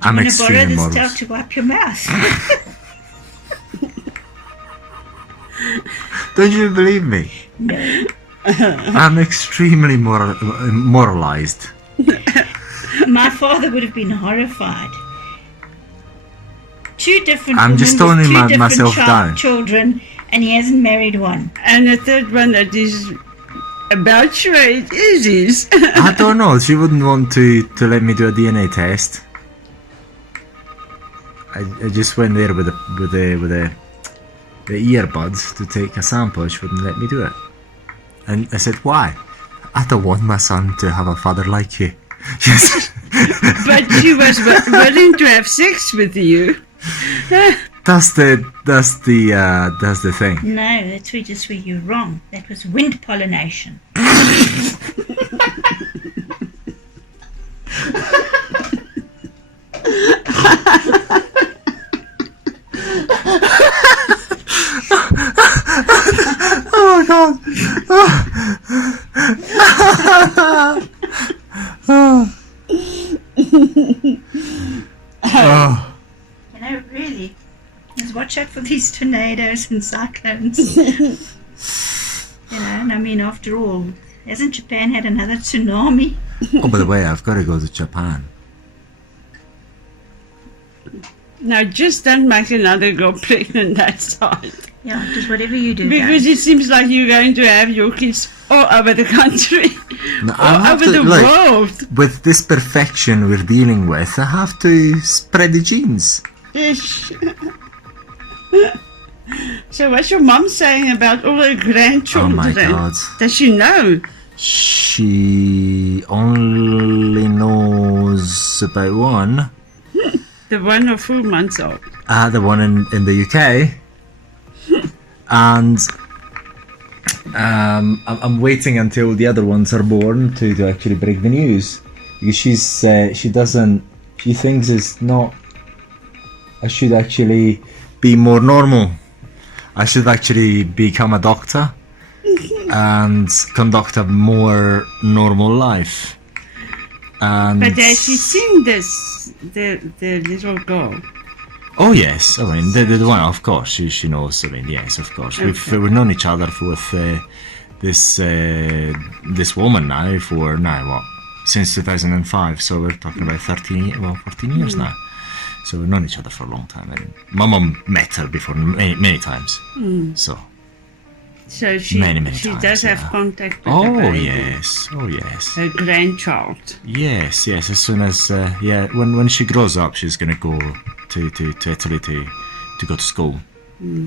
I'm I'm going to borrow extreme this morals. towel to wipe your mouth. Don't you believe me? No. I'm extremely moralized. My father would have been horrified. 2 different I'm women just with toning 2 different myself down. children, and he hasn't married one. And the third one that is about sure it is his. I don't know. She wouldn't want to let me do a DNA test. I just went there with the earbuds to take a sample. She wouldn't let me do it. And I said, why? I don't want my son to have a father like you. Yes. But she was willing to have sex with you. That's the thing. No, that's just where you're wrong. That was wind pollination. Oh my god. You know, really, just watch out for these tornadoes and cyclones. You know, and I mean, after all, hasn't Japan had another tsunami? Oh, by the way, I've got to go to Japan. Now, just don't make another girl pregnant that side. Yeah, just whatever you do. Because it seems like you're going to have your kids all over the country, No, all over the world. With this perfection we're dealing with, I have to spread the genes. Yes. So what's your mum saying about all her grandchildren? Oh my god. Does she know? She only knows about one. The 1 or 4 months old. The one in the UK. And I'm waiting until the other ones are born to actually break the news. Because she thinks it's not, I should actually be more normal. I should actually become a doctor and conduct a more normal life. And But has she seen this, the little girl? oh yes, I mean the one, of course, she knows. I mean, yes, of course. Okay. We've known each other with this woman now for since 2005. So we're talking about 14 years now. So we've known each other for a long time. And my mum met her before many times. So she many she times, does have yeah. contact with the oh baby, yes, her grandchild. yes. As soon as when she grows up, she's gonna go to Italy to go to school.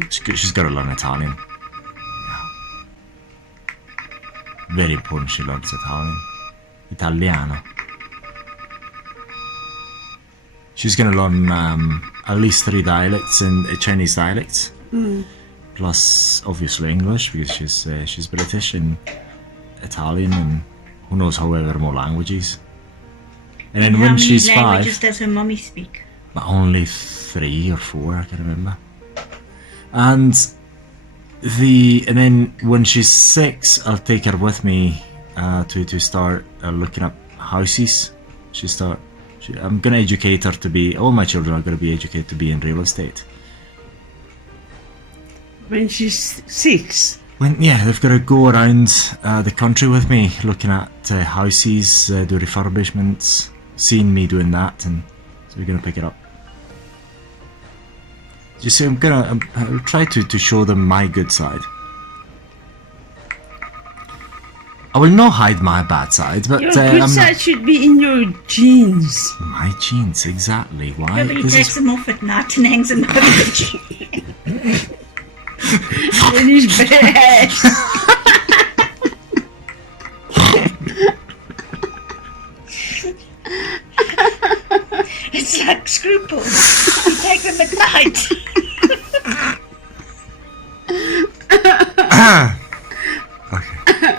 She's got to learn Italian. Yeah. Very important. She learns Italiano. She's gonna learn at least 3 dialects and Chinese dialects, plus obviously English because she's British, and Italian, and who knows however more languages. And then when she's 5, how many languages does her mommy speak? but only 3 or 4, I can remember. And then when she's 6, I'll take her with me to start looking up houses. I'm gonna educate her to be. All my children are gonna be educated to be in real estate. When she's 6. They've got to go around the country with me, looking at houses, do refurbishments, seeing me doing that, and so we're gonna pick it up. You see, I'll try to show them my good side. I will not hide my bad side, but Your good side should be in your genes. My genes, exactly. Why? Nobody takes them off at night and hangs them over the tree. In his bed. It's like scruples. You take them at night. Okay.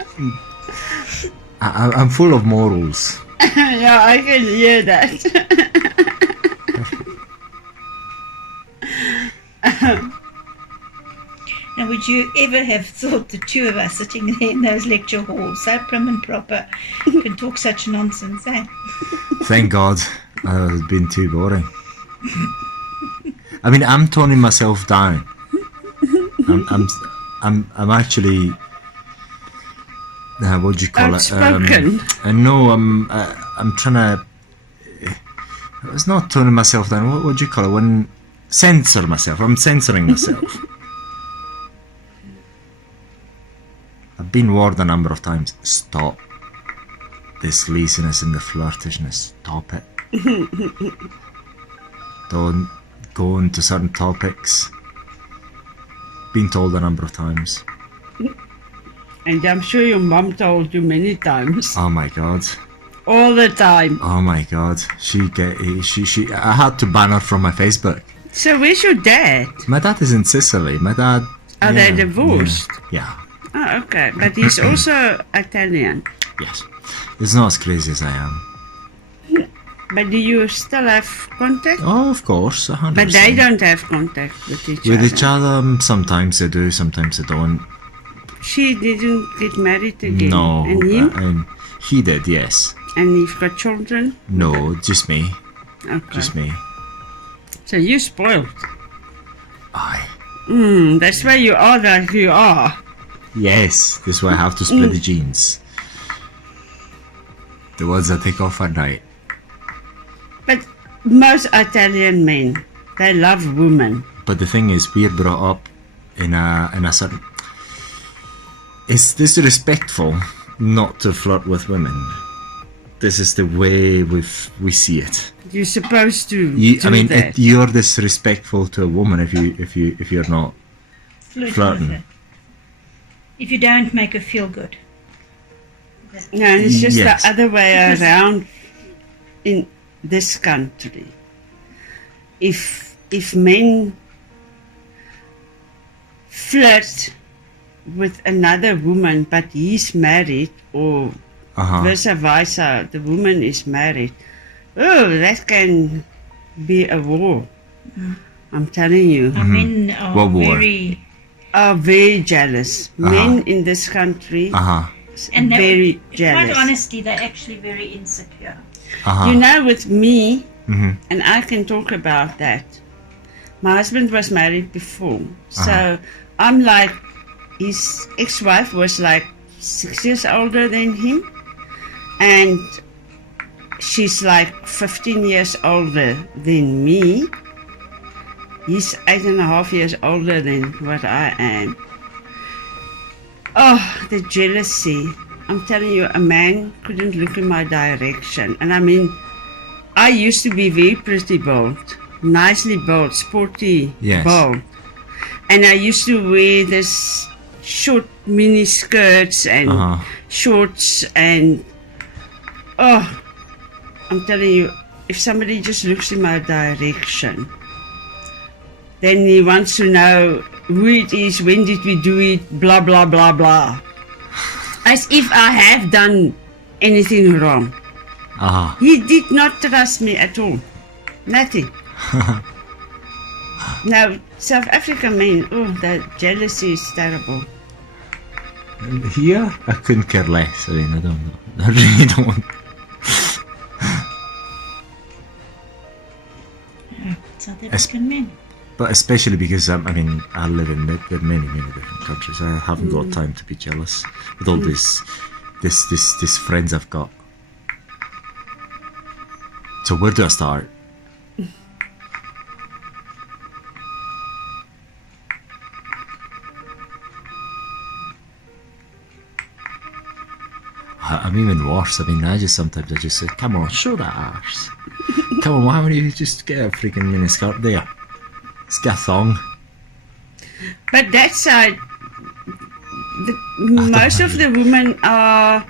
I'm full of morals. Yeah, I can hear that. Now, would you ever have thought the two of us sitting there in those lecture halls, so prim and proper, can talk such nonsense, eh? Thank God. It's been too boring. I mean, I'm toning myself down. I'm actually. What do you call Outspoken. it? No, I'm trying to. It's not toning myself down. What do you call it? When censor myself. I'm censoring myself. I've been warned a number of times. Stop this laziness and the flirtishness. Stop it. Don't go into certain topics. Been told a number of times. And I'm sure your mum told you many times. Oh my God. All the time. Oh my God. I had to ban her from my Facebook. So where's your dad? My dad is in Sicily. My dad. Are they divorced? Yeah. Oh, okay. But he's also Italian. Yes. It's not as crazy as I am. But do you still have contact? Oh, of course. 100%. But they don't have contact with each other. With each other, sometimes they do, sometimes they don't. She didn't get married again. No. And him? And he did, yes. And you've got children? No, just me. Okay. Just me. So you spoiled. Aye. That's why you are like you are. Yes, this is why I have to split the jeans. The ones I take off at night. But most Italian men, they love women. But the thing is, we're brought up in a certain... It's disrespectful not to flirt with women. This is the way we see it. You're supposed to. You're disrespectful to a woman if you're not flirting. with her. If you don't make her feel good. No, it's just Yes. the other way around in this country. If men flirt with another woman but he's married, or vice versa, the woman is married, that can be a war. I'm telling you. Men are What war? very jealous. Men in this country and very jealous. Quite honestly, they're actually very insecure. You know, with me, and I can talk about that. My husband was married before, so I'm like, his ex-wife was like 6 years older than him, and she's like 15 years older than me. He's 8.5 years older than what I am. Oh, the jealousy. I'm telling you, a man couldn't look in my direction. And I mean, I used to be very pretty built, nicely built, sporty built. And I used to wear this short mini skirts and shorts and... Oh, I'm telling you, if somebody just looks in my direction, then he wants to know who it is, when did we do it, blah, blah, blah, blah. As if I have done anything wrong. He did not trust me at all. Nothing. Now, South African men, the jealousy is terrible. Here, I couldn't care less. I mean, I don't know. I really don't. South African men. But especially because I live in many different countries. I haven't got time to be jealous with all this friends I've got. So where do I start? I'm even worse. Sometimes I just say, come on, show that arse. Come on, why don't you just get a freaking miniskirt there? Let's get a thong. But that side, most of the women are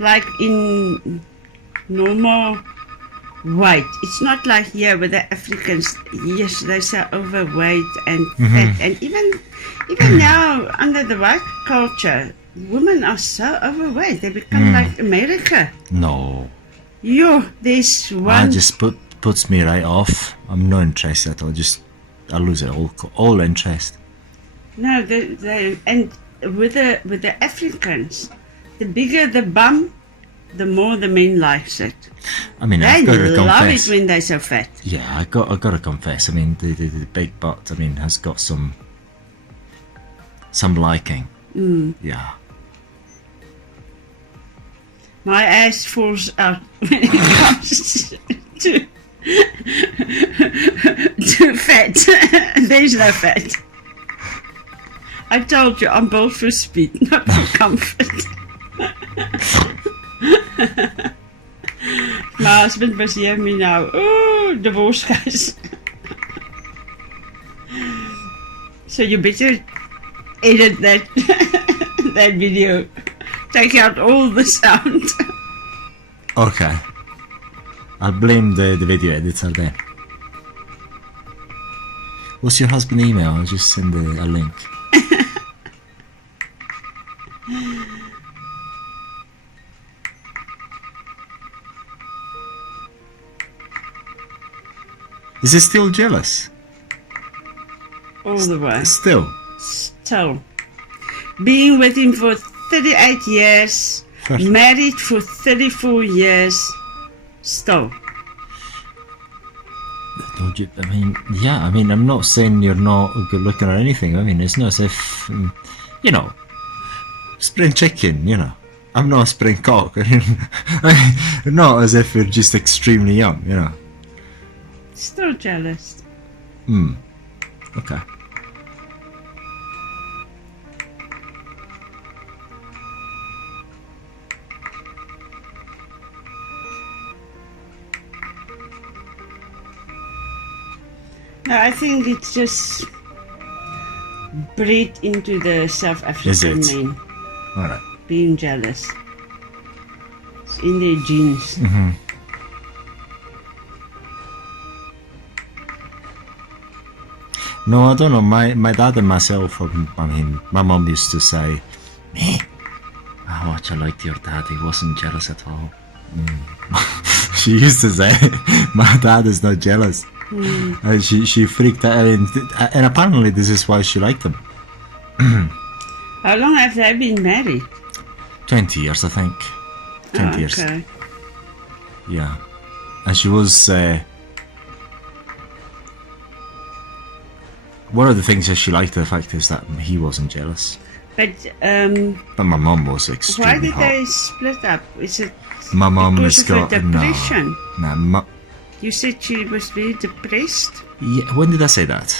like in normal weight. It's not like here with the Africans. Yes, they're so overweight and fat. And even now, under the white culture, women are so overweight. They become like America. No. There's one... That just puts me right off. I'm not interested at all. I lose it all interest. No, and with the Africans, the bigger the bum, the more the men likes it. I mean, They I've got to love confess. it when they're so fat. Yeah, I got to confess. I mean, the big butt. I mean, has got some liking. Yeah. My ass falls out when it comes to fat. There's no fat. I told you, I'm built for speed, not for comfort. My husband was hearing me now. Oh, divorce guys. So you better edit that video. Take out all the sound. Okay. I'll blame the video editor then. What's your husband's email? I'll just send a link. Is he still jealous? All the way. Still? Still. Being with him for 38 years, married for 34 years, still. I mean, yeah, I mean, I'm not saying you're not good looking or anything. I mean, it's not as if, you know, spring chicken, you know. I'm not a spring cock. Not as if you're just extremely young, you know. Still jealous. Okay. No, I think it's just bred into the South African men. Alright. Being jealous. It's in their genes. No, I don't know. My dad and myself, I mean, my mum used to say, how much I liked your dad. He wasn't jealous at all. She used to say, my dad is not jealous. She freaked out. I mean, and apparently this is why she liked him. How long have they been married? 20 years, I think. 20 years. Okay. Yeah. And she was... one of the things that she liked, the fact is that he wasn't jealous. But my mum was extremely why did hot. they split up? Is it My mum has because of got... a depression? No, You said she was very depressed. yeah, when did I say that?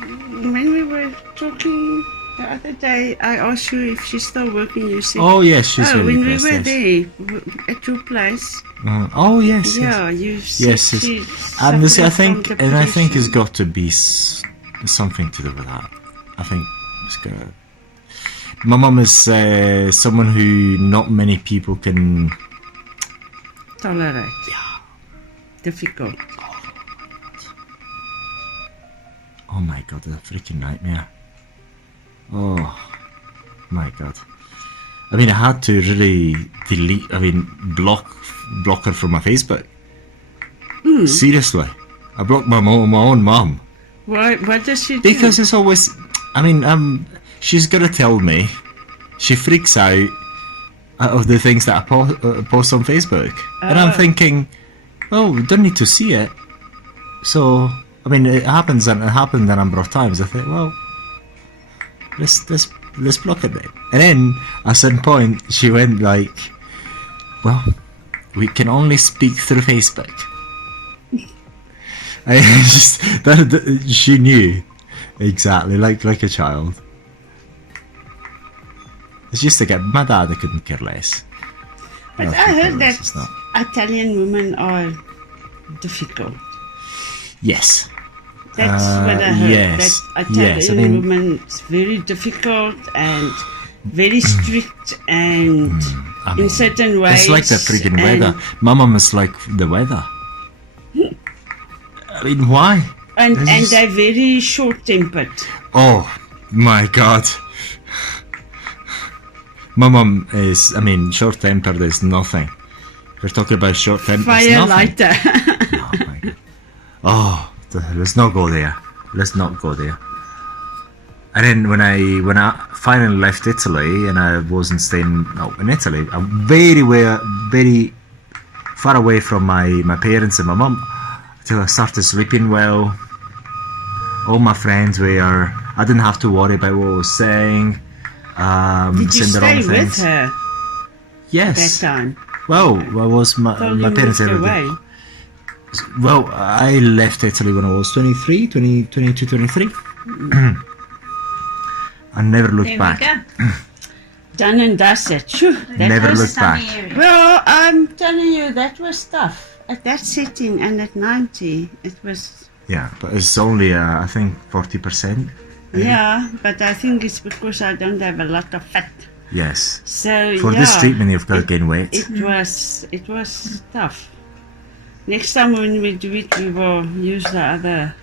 When we were talking the other day, I asked you if she's still working. You said, Oh, yes, she's really when we depressed, were yes. there at your place. Oh, yes, yes. Yeah, you said Yes, yes. she's And this, I suffering think, from and I think it's depression. got to be something to do with that. I think it's got. My mum is someone who not many people can Tolerate. Yeah. Difficult. Oh my god, a freaking nightmare. Oh my god. I mean, I had to really block her from my Facebook. Seriously. I blocked my own mum. Why? What does she do? Because it's always, I mean, she's gotta tell me. She freaks out of the things that I post on Facebook, and I'm thinking, well, we don't need to see it. So, I mean, it happens and it happened a number of times. I think, well, let's block it then. And then at a certain point, she went like, well, we can only speak through Facebook. I just she knew exactly, like a child. It's just like my dad, I couldn't care less. But I heard that Italian women are difficult. Yes. That's what I heard. Yes. That Italian Yes, I mean, women is very difficult and very strict and I mean, in certain ways. it's like the freaking weather. My mum is like the weather. I mean, why? And This is- they're very short-tempered. Oh my god. My mum is, I mean, short-tempered is nothing. We're talking about short-tempered. Fire lighter. Oh my god. Oh, let's not go there. Let's not go there. And then when I finally left Italy and I wasn't staying in Italy, I'm very far away from my parents and my mum, till I started sleeping well. All my friends were, I didn't have to worry about what I was saying. Did you saying the wrong stay with things. her Yes. that time? Well, I was my parents moved everything. away. Well, I left Italy when I was 22, 23. I never looked There back. we go. Done and dusted. Phew, that Never was, looked back. Sunny area. Well, I'm telling you, that was tough. At that setting and at 90, it was... Yeah, but it's only, I think, 40%. Yeah, but I think it's because I don't have a lot of fat. Yes. So For yeah, this treatment, you've got to gain weight. it was tough. Next time when we do it, we will use the other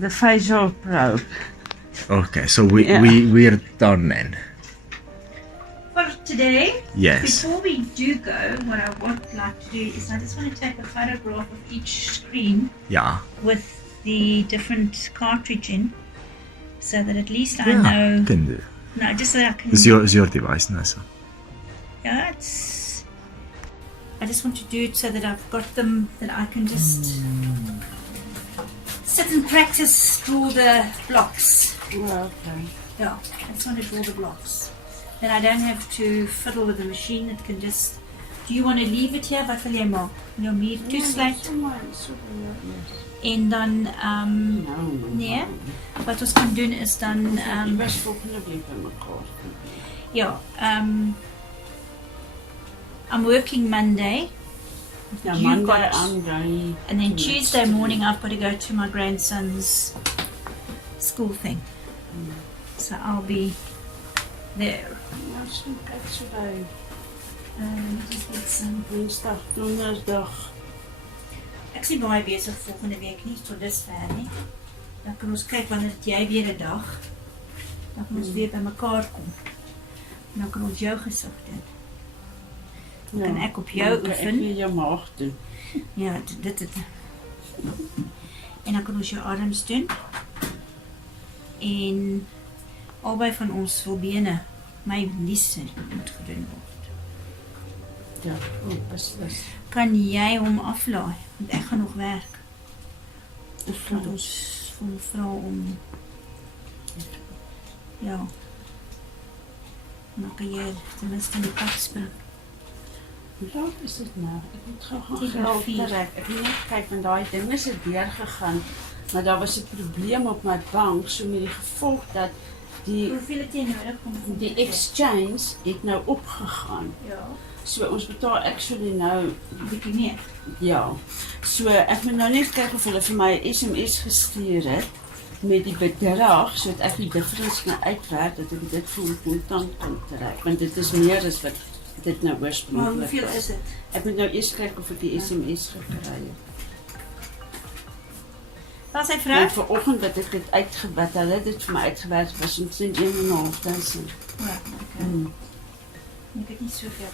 the facial probe. Okay, so Yeah. we're done then. For today, Yes. before we do go, what I would like to do is I just want to take a photograph of each screen Yeah. with the different cartridge in, so that at least I Yeah, know. can do. No, just so that I can. It's your device, no? So. Yeah, it's. I just want to do it so that I've got them, that I can just sit and practice, draw the blocks. Okay. Yeah, I just want to draw the blocks. Then I don't have to fiddle with the machine. It can just. Do you want to leave it here? Wat wil jy maak? Nou meer toesluit en dan nee. Wat ons kan doen is dan was volgende week by mekaar. ja, I'm working Monday. Ja, You Monday got- I'm going. And then Tuesday morning I've got to go to my grandson's school thing. So I'll be there. Kyk so by Just get some. Woensdag, Donderdag. Ek sien baie besig volgende week nie tot dusver nie. Dan kan ons kyk wanneer dit jy weer 'n dag. Dan kan ons weer by mekaar kom. En dan kan ons jou gesig doen. Dan kan ek op jou Ek oefen. wil jou maag doen. Ja, dit. En dan kan ons jou arms doen. En albei van ons wil bene, my liefste, moet gedoen word. Ja, beslis. Kan jy hom aflaai? Want ek gaan nog werk. Of laat ons vir hom vra om ja. En dan kan jy ten minste in die pad spring. Hoe laat is dit nou? Ek moet gou Tien oor vier. trek. Ek moet net kyk want daai ding is deurgegaan. Maar daar was 'n probleem op my bank, so met die gevolg dat Hoeveel het jy nodig om die exchange het nou opgegaan. Ja, So ons betaal actually nou 'n bietjie meer. ja. So ek moet nou net kyk of hulle vir my SMS gestuur het met die bedrag sodat ek die difference kan uitwerk dat ek dit vir hom kontant kan trek. Want dit is meer as wat dit nou Maar oorspronklik hoeveel is dit? Ek moet nou eers kyk of ek die SMS gekry het. Wat sy En vrou? vanoggend dat ek dit uitgewerk, hulle het dit vir my uitgewerk was omtrent 1.500. Ja, okay. Ek het nie soveel